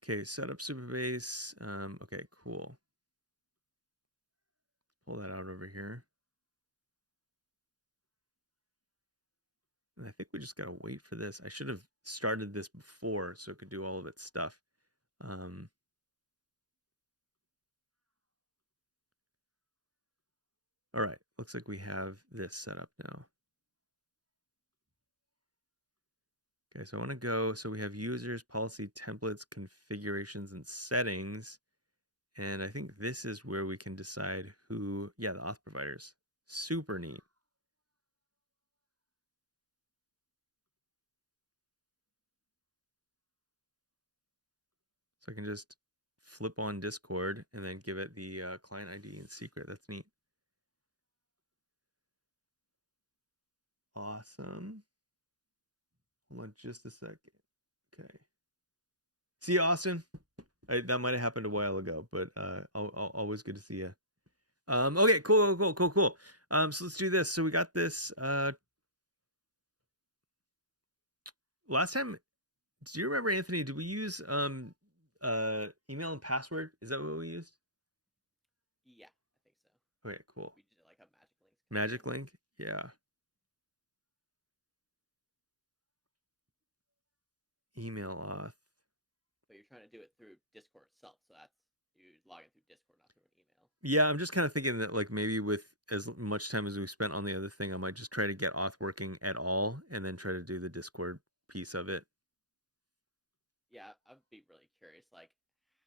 Okay, set up Supabase. Okay, cool. Pull that out over here. And I think we just gotta wait for this. I should have started this before so it could do all of its stuff. All right, looks like we have this set up now. Okay, so I want to go, so we have users, policy, templates, configurations, and settings. And I think this is where we can decide who, yeah, the auth providers. Super neat. So I can just flip on Discord and then give it the client ID and secret. That's neat. Awesome. Hold on just a second. Okay. See you, Austin. That might have happened a while ago, but always good to see you. Okay, cool. So let's do this. So we got this. Last time, do you remember, Anthony? Did we use email and password? Is that what we used? Yeah, I think so. Okay, cool. We did like a magic link. Magic link, yeah. Email auth. But you're trying to do it through Discord itself, so that's you log in through Discord, not through an email. Yeah, I'm just kind of thinking that like maybe with as much time as we spent on the other thing, I might just try to get auth working at all, and then try to do the Discord piece of it. Yeah, I'd be really curious, like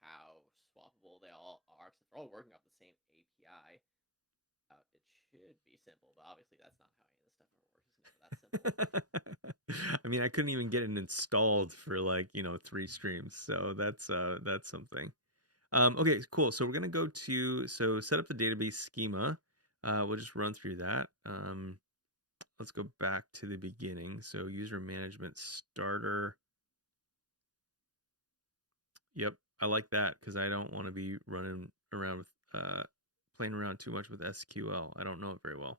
how swappable they all are, because if they're all working off the same API, it should be simple. But obviously, that's not how any of this stuff ever works. It's never that simple. I mean, I couldn't even get it installed for like 3 streams, so that's something. Okay, cool. So we're gonna go to set up the database schema. We'll just run through that. Let's go back to the beginning. So user management starter. Yep, I like that because I don't want to be running around with playing around too much with SQL. I don't know it very well.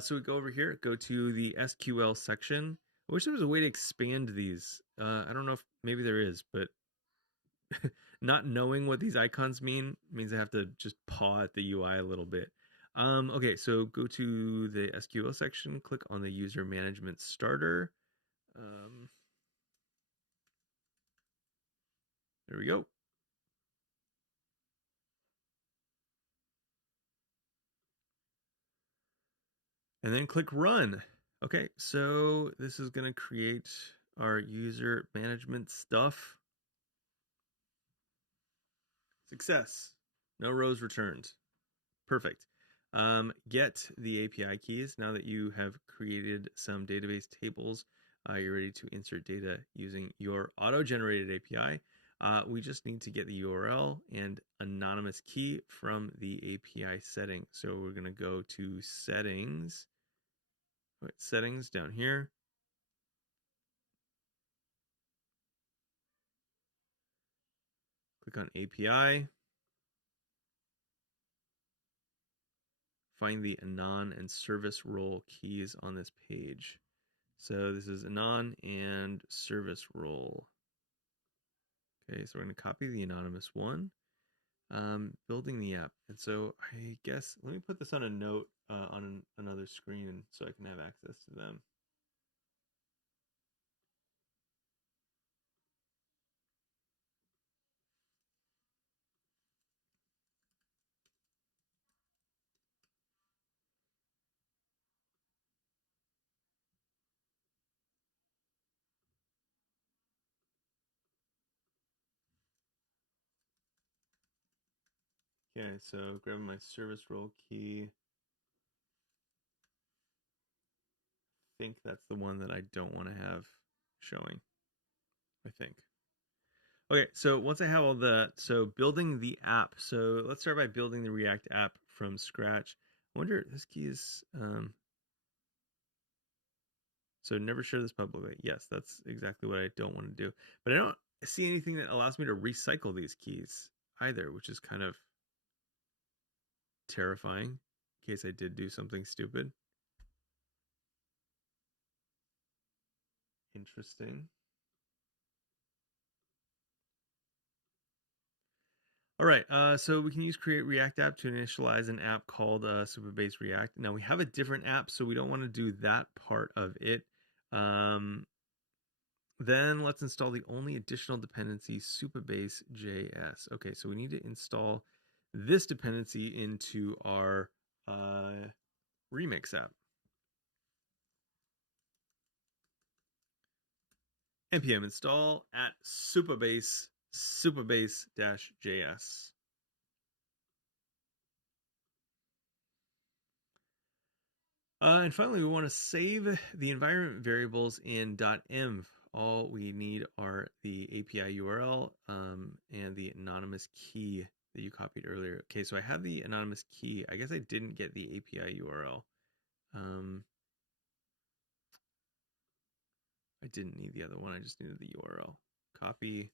So we go over here, go to the SQL section. I wish there was a way to expand these. I don't know if maybe there is, but not knowing what these icons means I have to just paw at the UI a little bit. Okay, so go to the SQL section, click on the user management starter. There we go. And then click run. Okay, so this is going to create our user management stuff. Success. No rows returned. Perfect. Get the API keys. Now that you have created some database tables, you're ready to insert data using your auto-generated API. We just need to get the URL and anonymous key from the API setting. So we're going to go to settings. Right, settings down here. Click on API. Find the anon and service role keys on this page. So this is anon and service role. Okay, so we're going to copy the anonymous one. Building the app. And so I guess, let me put this on a note on another screen so I can have access to them. Okay, so grab my service role key. I think that's the one that I don't want to have showing. I think. Okay, so once I have all that, so building the app. So let's start by building the React app from scratch. I wonder, this key is, so never share this publicly. Yes, that's exactly what I don't want to do. But I don't see anything that allows me to recycle these keys either, which is kind of terrifying in case I did do something stupid. Interesting. All right, so we can use create React app to initialize an app called Supabase React. Now we have a different app, so we don't want to do that part of it. Then let's install the only additional dependency, Supabase JS. Okay, so we need to install this dependency into our Remix app. npm install at Supabase -js. And finally, we want to save the environment variables in .env. All we need are the API URL and the anonymous key that you copied earlier. Okay, so I have the anonymous key. I guess I didn't get the API URL. I didn't need the other one. I just needed the URL. Copy.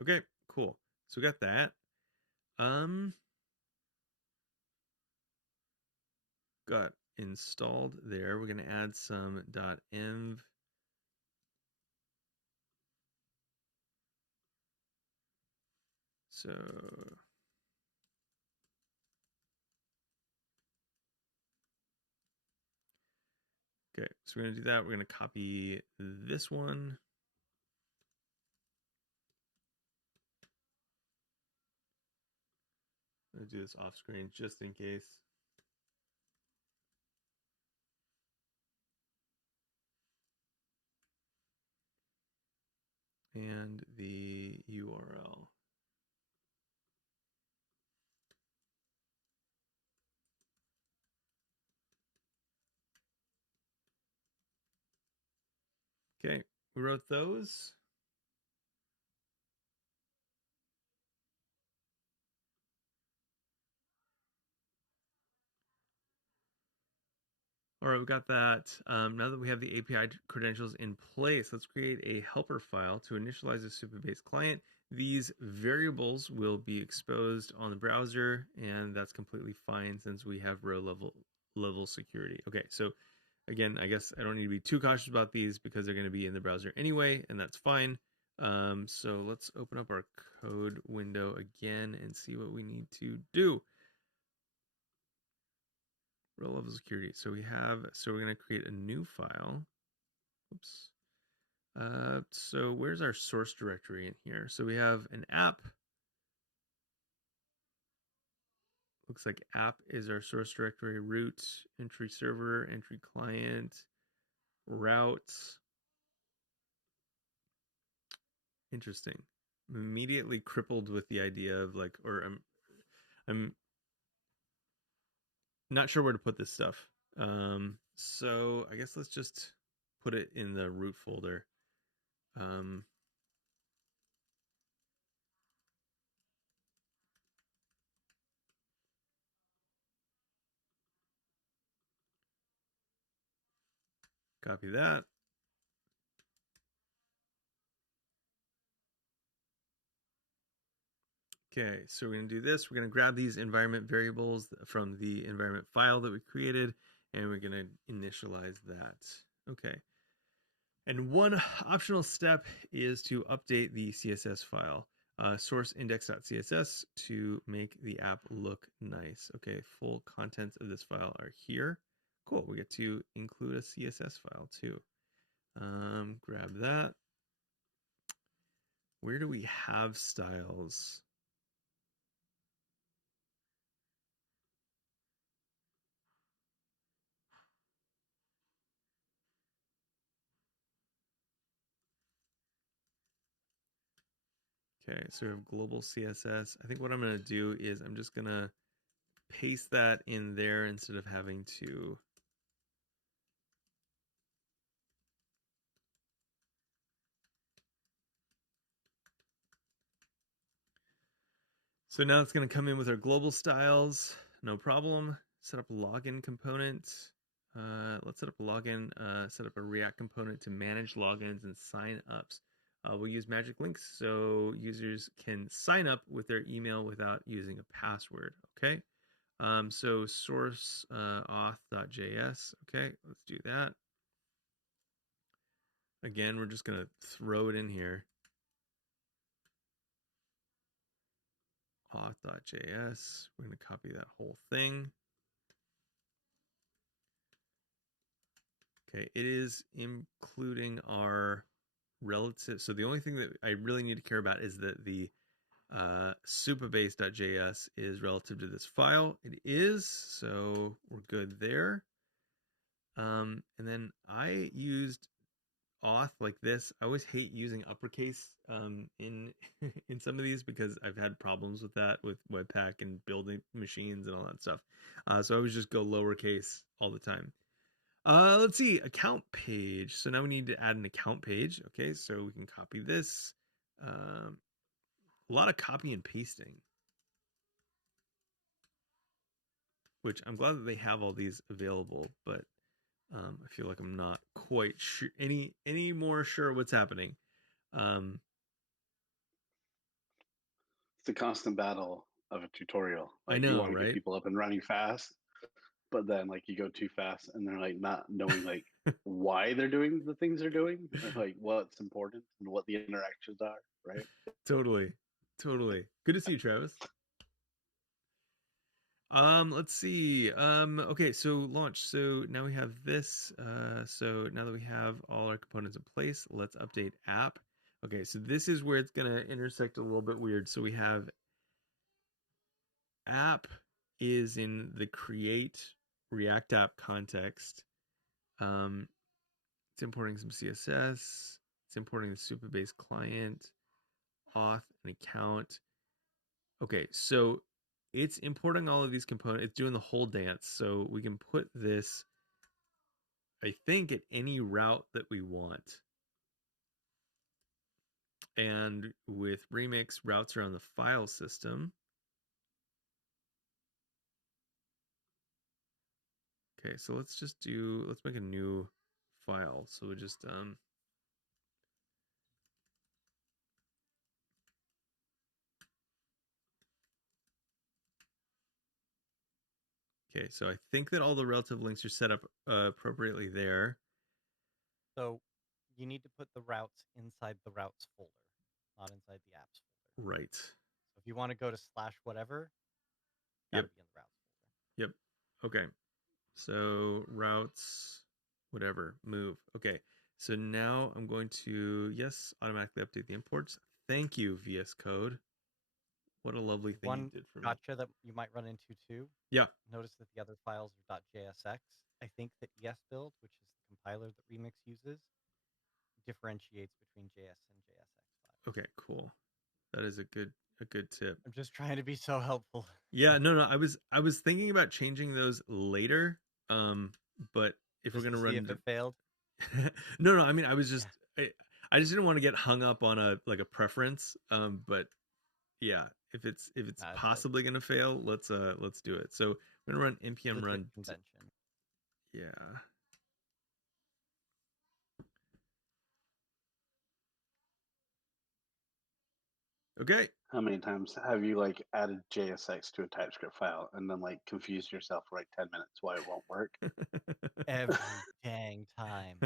Okay, cool. So we got that. Got installed there. We're going to add some .env. So okay, so we're going to do that. We're going to copy this one. I'm going to do this off screen just in case. And the URL. Okay, we wrote those. All right, we got that. Now that we have the API credentials in place, let's create a helper file to initialize the Supabase client. These variables will be exposed on the browser, and that's completely fine since we have row level security. Okay, so again, I guess I don't need to be too cautious about these because they're going to be in the browser anyway, and that's fine. So let's open up our code window again and see what we need to do. Row level security. So we're going to create a new file. Oops. So where's our source directory in here? So we have an app. Looks like app is our source directory, root, entry server, entry client, route. Interesting. I'm immediately crippled with the idea of like, or I'm not sure where to put this stuff. So I guess let's just put it in the root folder. Copy that. Okay, so we're going to do this. We're going to grab these environment variables from the environment file that we created, and we're going to initialize that. Okay. And one optional step is to update the CSS file, source index.css, to make the app look nice. Okay, full contents of this file are here. Cool, we get to include a CSS file too. Grab that. Where do we have styles? Okay, so we have global CSS. I think what I'm going to do is I'm just going to paste that in there instead of having to so now it's going to come in with our global styles, no problem. Set up a login component. Let's set up a login, set up a React component to manage logins and sign ups. We'll use magic links so users can sign up with their email without using a password. Okay. So source auth.js. Okay, let's do that. Again, we're just going to throw it in here. Auth.js. We're going to copy that whole thing. Okay, it is including our relative. So the only thing that I really need to care about is that the Supabase.js is relative to this file. It is, so we're good there. And then I used Auth like this. I always hate using uppercase in in some of these because I've had problems with that with Webpack and building machines and all that stuff. So I always just go lowercase all the time. Let's see, account page. So now we need to add an account page. Okay, so we can copy this. A lot of copy and pasting, which I'm glad that they have all these available, but I feel like I'm not quite sure any more sure what's happening. It's a constant battle of a tutorial. I Like you know, want to get right? people up and running fast, but then like you go too fast and they're like not knowing like why they're doing the things they're doing, or, like what's important and what the interactions are, right? Totally. Good to see you, Travis. Let's see. Okay, so launch. So now we have this. So now that we have all our components in place, let's update app. Okay, so this is where it's gonna intersect a little bit weird. So we have app is in the create React app context. It's importing some CSS. It's importing the Supabase client, auth, and account. Okay, so it's importing all of these components. It's doing the whole dance. So we can put this, I think, at any route that we want. And with Remix, routes are on the file system. Okay, so let's make a new file. So we just okay, so I think that all the relative links are set up appropriately there. So you need to put the routes inside the routes folder, not inside the apps folder. Right. So if you want to go to / whatever, Yep. that'll be in the routes folder. Yep. Okay. So routes, whatever, move. Okay. So now I'm going to, yes, automatically update the imports. Thank you, VS Code. What a lovely thing you did for me. Gotcha that you might run into too. Yeah. Notice that the other files are .jsx. I think that ESBuild, which is the compiler that Remix uses, differentiates between JS and JSX files. Okay, cool. That is a good tip. I'm just trying to be so helpful. Yeah, no, I was thinking about changing those later. But if we're gonna run if it failed. no, I mean I was just I just didn't want to get hung up on a preference. But yeah, if it's possibly gonna fail, let's do it. So we're gonna run npm run convention. Yeah. Okay. How many times have you like added JSX to a TypeScript file and then like confused yourself for like 10 minutes why it won't work? Every dang time.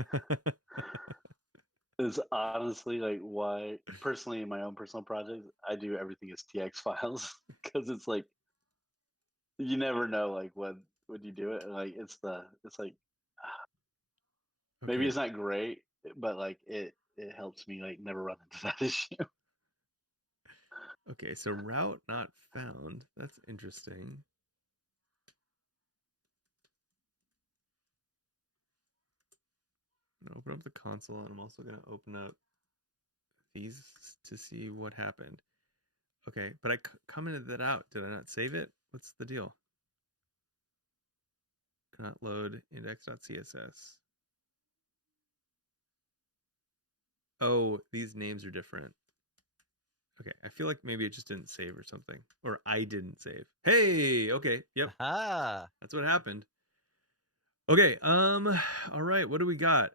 Is honestly like why personally in my own personal projects I do everything as TX files because it's like you never know like when you do it, like it's like maybe Okay. it's not great, but like it helps me like never run into that issue. Okay, so route not found. That's interesting. I'm gonna open up the console and I'm also gonna open up these to see what happened. Okay, but I commented that out. Did I not save it? What's the deal? Cannot load index.css. Oh, these names are different. Okay, I feel like maybe it just didn't save or something. Or I didn't save. Hey, okay, yep. That's what happened. Okay, all right, what do we got?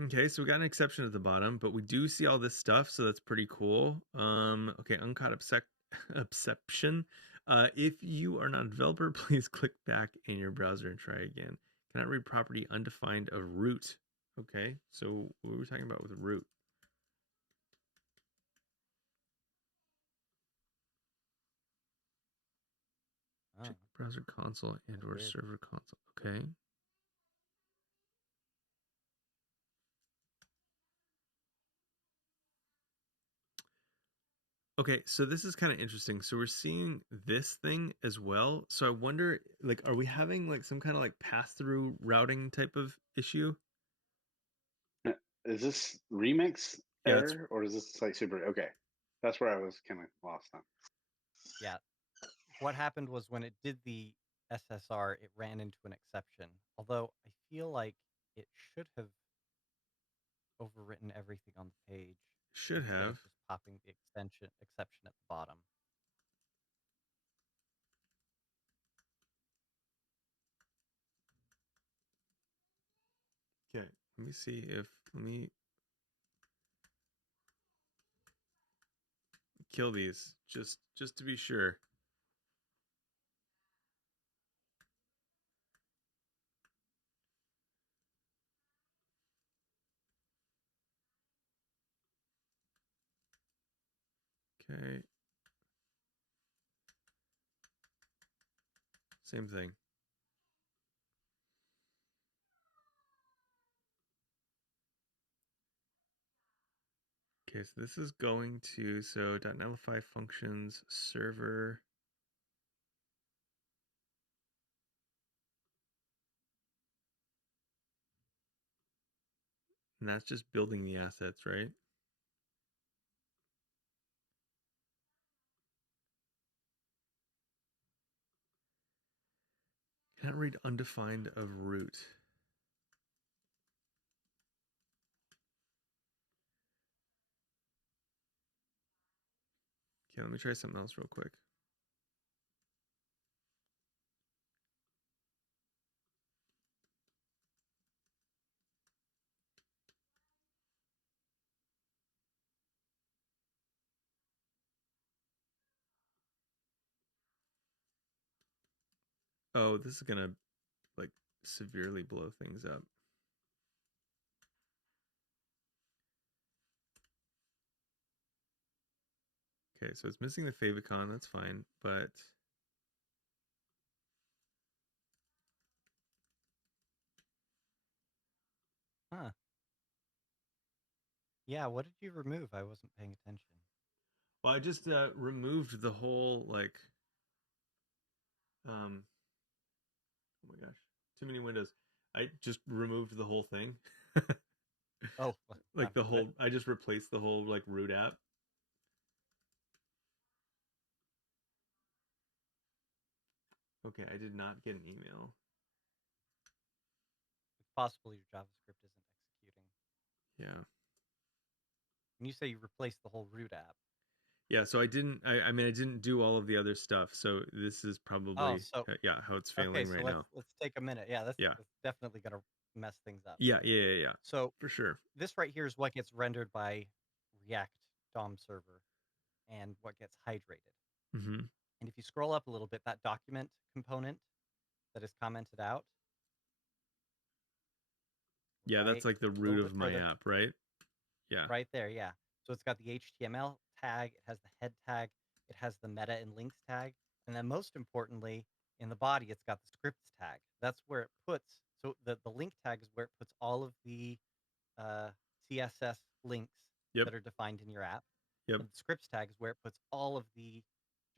Okay, so we got an exception at the bottom, but we do see all this stuff, so that's pretty cool. Okay, uncaught exception. If you are not a developer, please click back in your browser and try again. Cannot read property undefined of root. Okay, so what were we talking about with root? Check browser console and or server console. Okay. Okay, so this is kind of interesting. So we're seeing this thing as well. So I wonder, like, are we having like some kind of like pass-through routing type of issue? Is this remix Yeah, it's error or is this like super? Okay, that's where I was kind of lost on. Yeah. What happened was when it did the SSR, it ran into an exception. Although I feel like it should have overwritten everything on the page should instead of have. just popping the exception at the bottom. Okay, let me see if let me kill these just to be sure. Okay. Same thing. Okay, so this is going to .netlify functions server. And that's just building the assets, right? Can't read undefined of root. Okay, let me try something else real quick. Oh, this is gonna like severely blow things up. Okay, so it's missing the favicon, that's fine, but Huh. Yeah, what did you remove? I wasn't paying attention. well, I just removed the whole like oh my gosh, too many windows. I just removed the whole thing. Oh, Like the good. whole I just replaced the whole like root app. Okay, I did not get an email. It's possible your JavaScript isn't executing. Yeah. When you say you replaced the whole root app. Yeah, so I didn't I mean I didn't do all of the other stuff. So this is Oh, probably so yeah, how it's okay, failing so right let's now. take a minute. Yeah, Yeah. that's definitely gonna mess things up. Yeah. So For sure. this right here is what gets rendered by React DOM server and what gets hydrated. Mhm. And if you scroll up a little bit, that document component that is commented out, Yeah, that's right, like the a root little bit of my further, app, right? Yeah. right there, yeah. So it's got the HTML tag, it has the head tag, it has the meta and links tag, and then most importantly, in the body, it's got the scripts tag. That's where it puts, so the link tag is where it puts all of the uh, CSS links Yep. that are defined in your app. Yep. And the scripts tag is where it puts all of the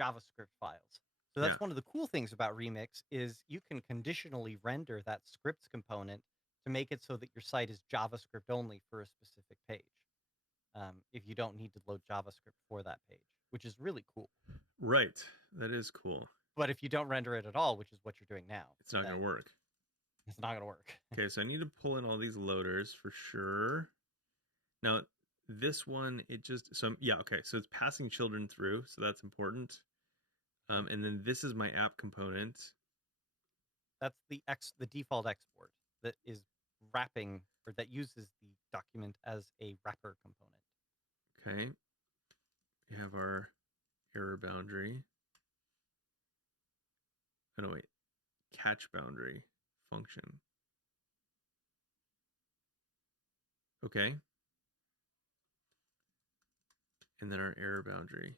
JavaScript files. So Yeah. that's one of the cool things about Remix is you can conditionally render that scripts component to make it so that your site is JavaScript only for a specific page. If you don't need to load JavaScript for that page, which is really cool. Right. That is cool. But if you don't render it at all, which is what you're doing now, It's not then going to work. it's not going to work. Okay, so I need to pull in all these loaders for sure. Now, this one, it just yeah, okay, so it's passing children through, so that's important. And then this is my app component. That's the default export that is wrapping or that uses the document as a wrapper component. Okay. We have our error boundary. Oh no, wait. Catch boundary function. Okay. And then our error boundary.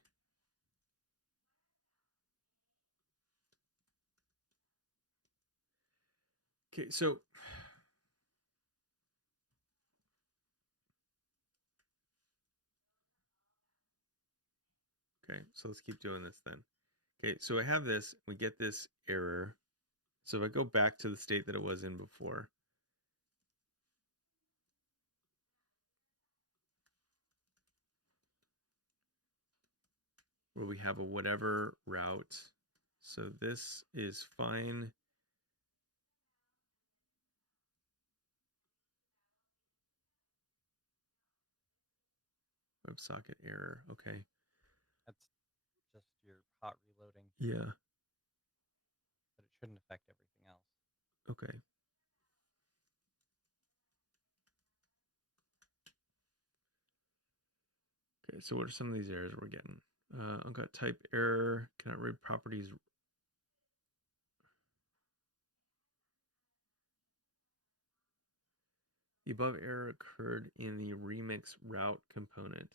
Okay, so Okay, so let's keep doing this then. Okay, so I have this, we get this error. So if I go back to the state that it was in before, where we have a whatever route. So this is fine. WebSocket error. Okay. That's just your hot reloading, Yeah. but it shouldn't affect everything else. Okay. Okay, so what are some of these errors we're getting? Uncut type error, cannot read properties. The above error occurred in the remix route component.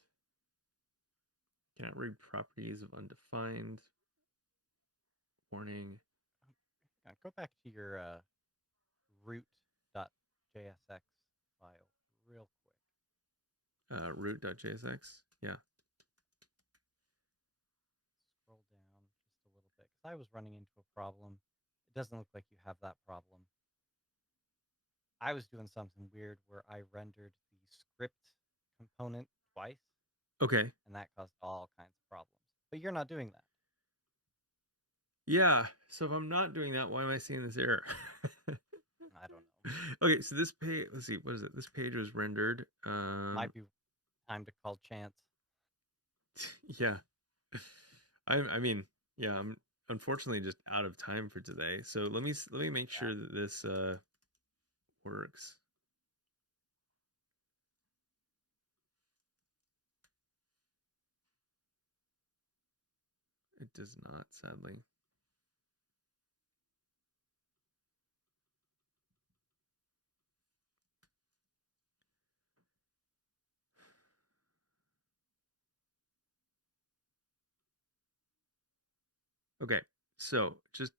Cannot read properties of undefined. Warning. Go back to your root.jsx file real quick. Root.jsx. Yeah. Scroll down just a little bit, because I was running into a problem. It doesn't look like you have that problem. I was doing something weird where I rendered the script component twice, Okay. and that caused all kinds of problems. But you're not doing that. Yeah. So if I'm not doing that, why am I seeing this error? I don't know. Okay, so this page, let's see, what is it? This page was rendered. Might be time to call chance. Yeah. I mean, yeah, I'm unfortunately just out of time for today. So let me make sure that this works. It does not, sadly. Okay, so just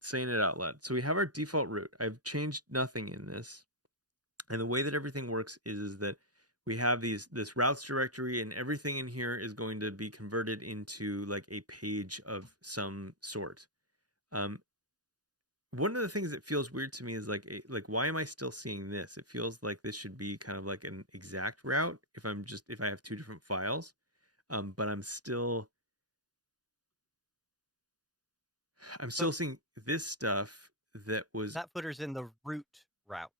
saying it out loud. So we have our default route. I've changed nothing in this. And the way that everything works is that we have this routes directory, and everything in here is going to be converted into like a page of some sort. One of the things that feels weird to me is like why am I still seeing this? It feels like this should be kind of like an exact route if I have two different files. But I'm still seeing this stuff that was that footer's in the root route.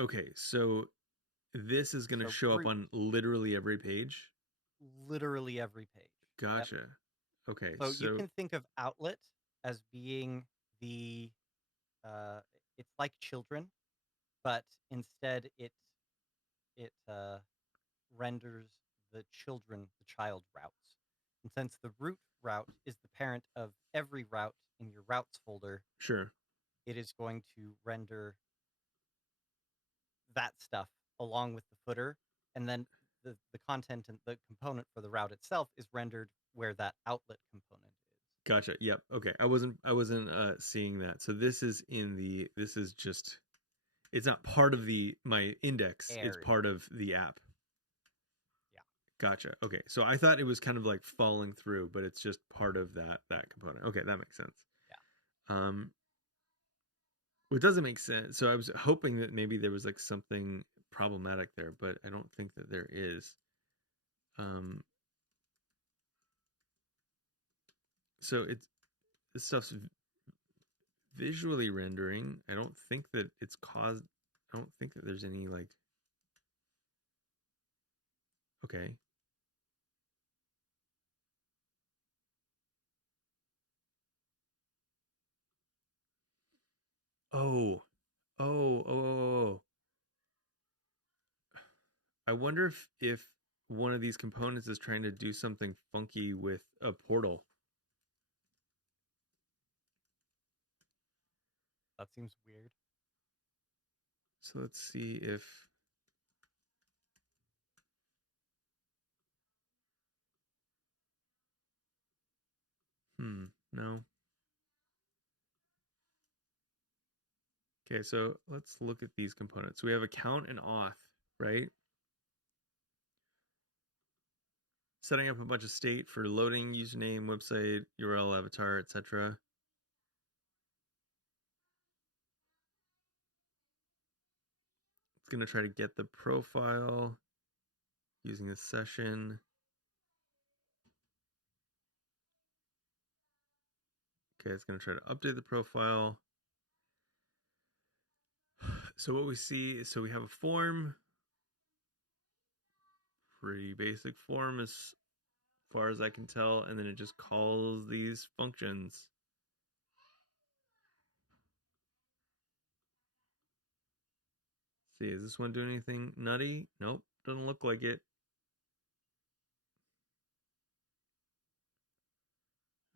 Okay, so this is going to show up on literally every page. Literally every page. Gotcha. Yep. Okay, so you can think of outlet as being the it's like children, but instead it renders the child routes. And since the root route is the parent of every route in your routes folder, sure, it is going to render that stuff along with the footer, and then the content and the component for the route itself is rendered where that outlet component is. Gotcha. Yep. Okay. I wasn't seeing that. So this is just, it's not part of my index. It's part of the app. Yeah. Gotcha. Okay. So I thought it was kind of like falling through, but it's just part of that component. Okay, that makes sense. Yeah. It doesn't make sense. So I was hoping that maybe there was like something problematic there, but I don't think that there is. So this stuff's visually rendering. I don't think that it's caused. I don't think that there's any like. Okay. Oh. I wonder if one of these components is trying to do something funky with a portal. That seems weird. So let's see if. No. Okay, so let's look at these components. We have account and auth, right? setting up a bunch of state for loading username, website, URL, avatar, etc. It's going to try to get the profile using a session. Okay, it's going to try to update the profile. So what we see is, so we have a form, pretty basic form as far as I can tell, and then it just calls these functions. See, is this one doing anything nutty? Nope, doesn't look like it.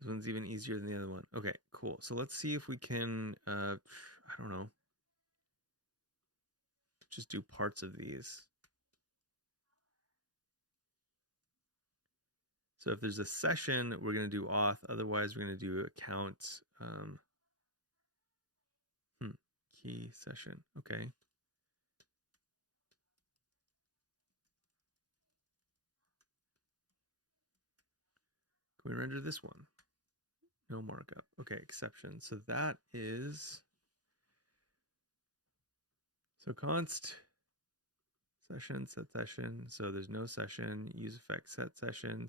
This one's even easier than the other one. Okay, cool. So let's see if we can, I don't know, just do parts of these. So if there's a session, we're going to do auth. Otherwise, we're going to do account key session. Okay. Can we render this one? No markup. Okay, exception. So that is, so const session, set session. So there's no session. Use effect set session.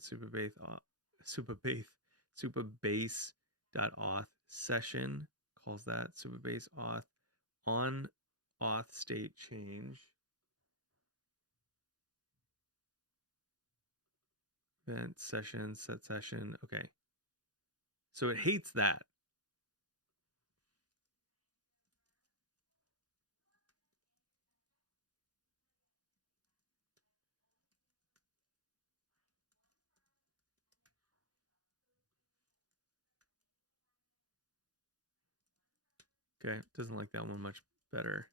Supabase.auth session calls that Supabase auth on auth state change. Event session, set session. Okay. So it hates that. Okay, doesn't like that one much better.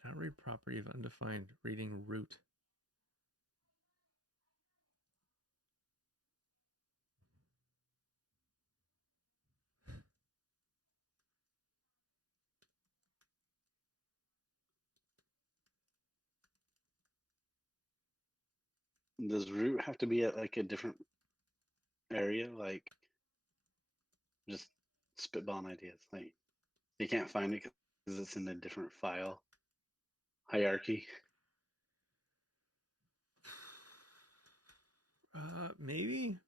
Cannot read property of undefined, reading root. Does root have to be at like a different area? Like, just spitballing ideas. Like, you can't find it because it's in a different file hierarchy. Maybe.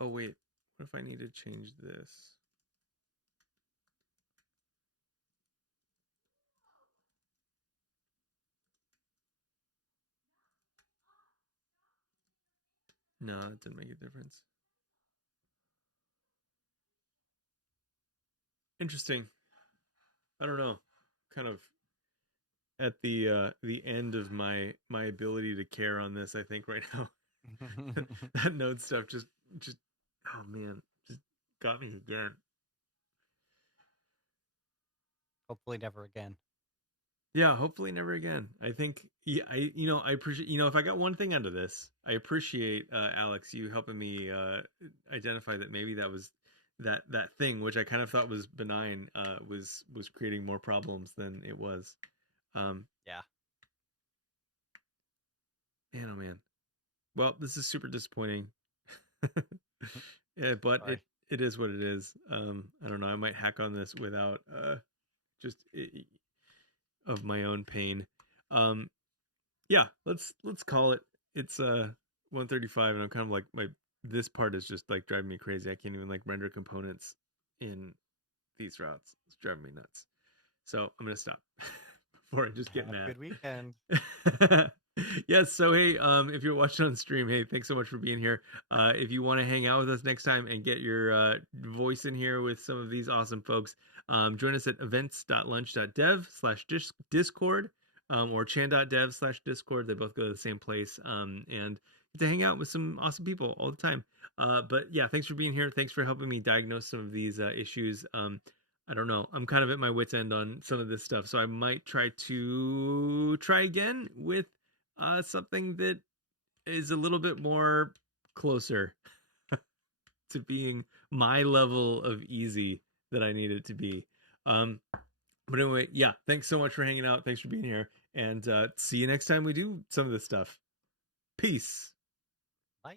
Oh wait, what if I need to change this? No, that didn't make a difference. Interesting. I don't know. Kind of at the end of my ability to care on this, I think right now. That node stuff just oh man, just got me again. Hopefully never again. Yeah, hopefully never again. I think I appreciate, if I got one thing out of this, I appreciate Alex, you helping me identify that maybe that was that thing which I kind of thought was benign was creating more problems than it was. Yeah. Man, oh man. Well, this is super disappointing. Yeah, but Sorry. it is what it is. I don't know. I might hack on this without just of my own pain. Yeah, let's call it. It's 1:35, and I'm kind of like this part is just like driving me crazy. I can't even like render components in these routes. It's driving me nuts. So I'm gonna stop before I just get Have a mad. good weekend. Yes. So hey, if you're watching on stream, hey, thanks so much for being here. If you want to hang out with us next time and get your voice in here with some of these awesome folks, join us at events.lunch.dev/discord or chan.dev/discord. They both go to the same place, and get to hang out with some awesome people all the time. But yeah, thanks for being here. Thanks for helping me diagnose some of these issues. I don't know. I'm kind of at my wit's end on some of this stuff, so I might try again with something that is a little bit more closer to being my level of easy that I need it to be. But anyway, yeah, thanks so much for hanging out. Thanks for being here. And see you next time we do some of this stuff. Peace. Bye.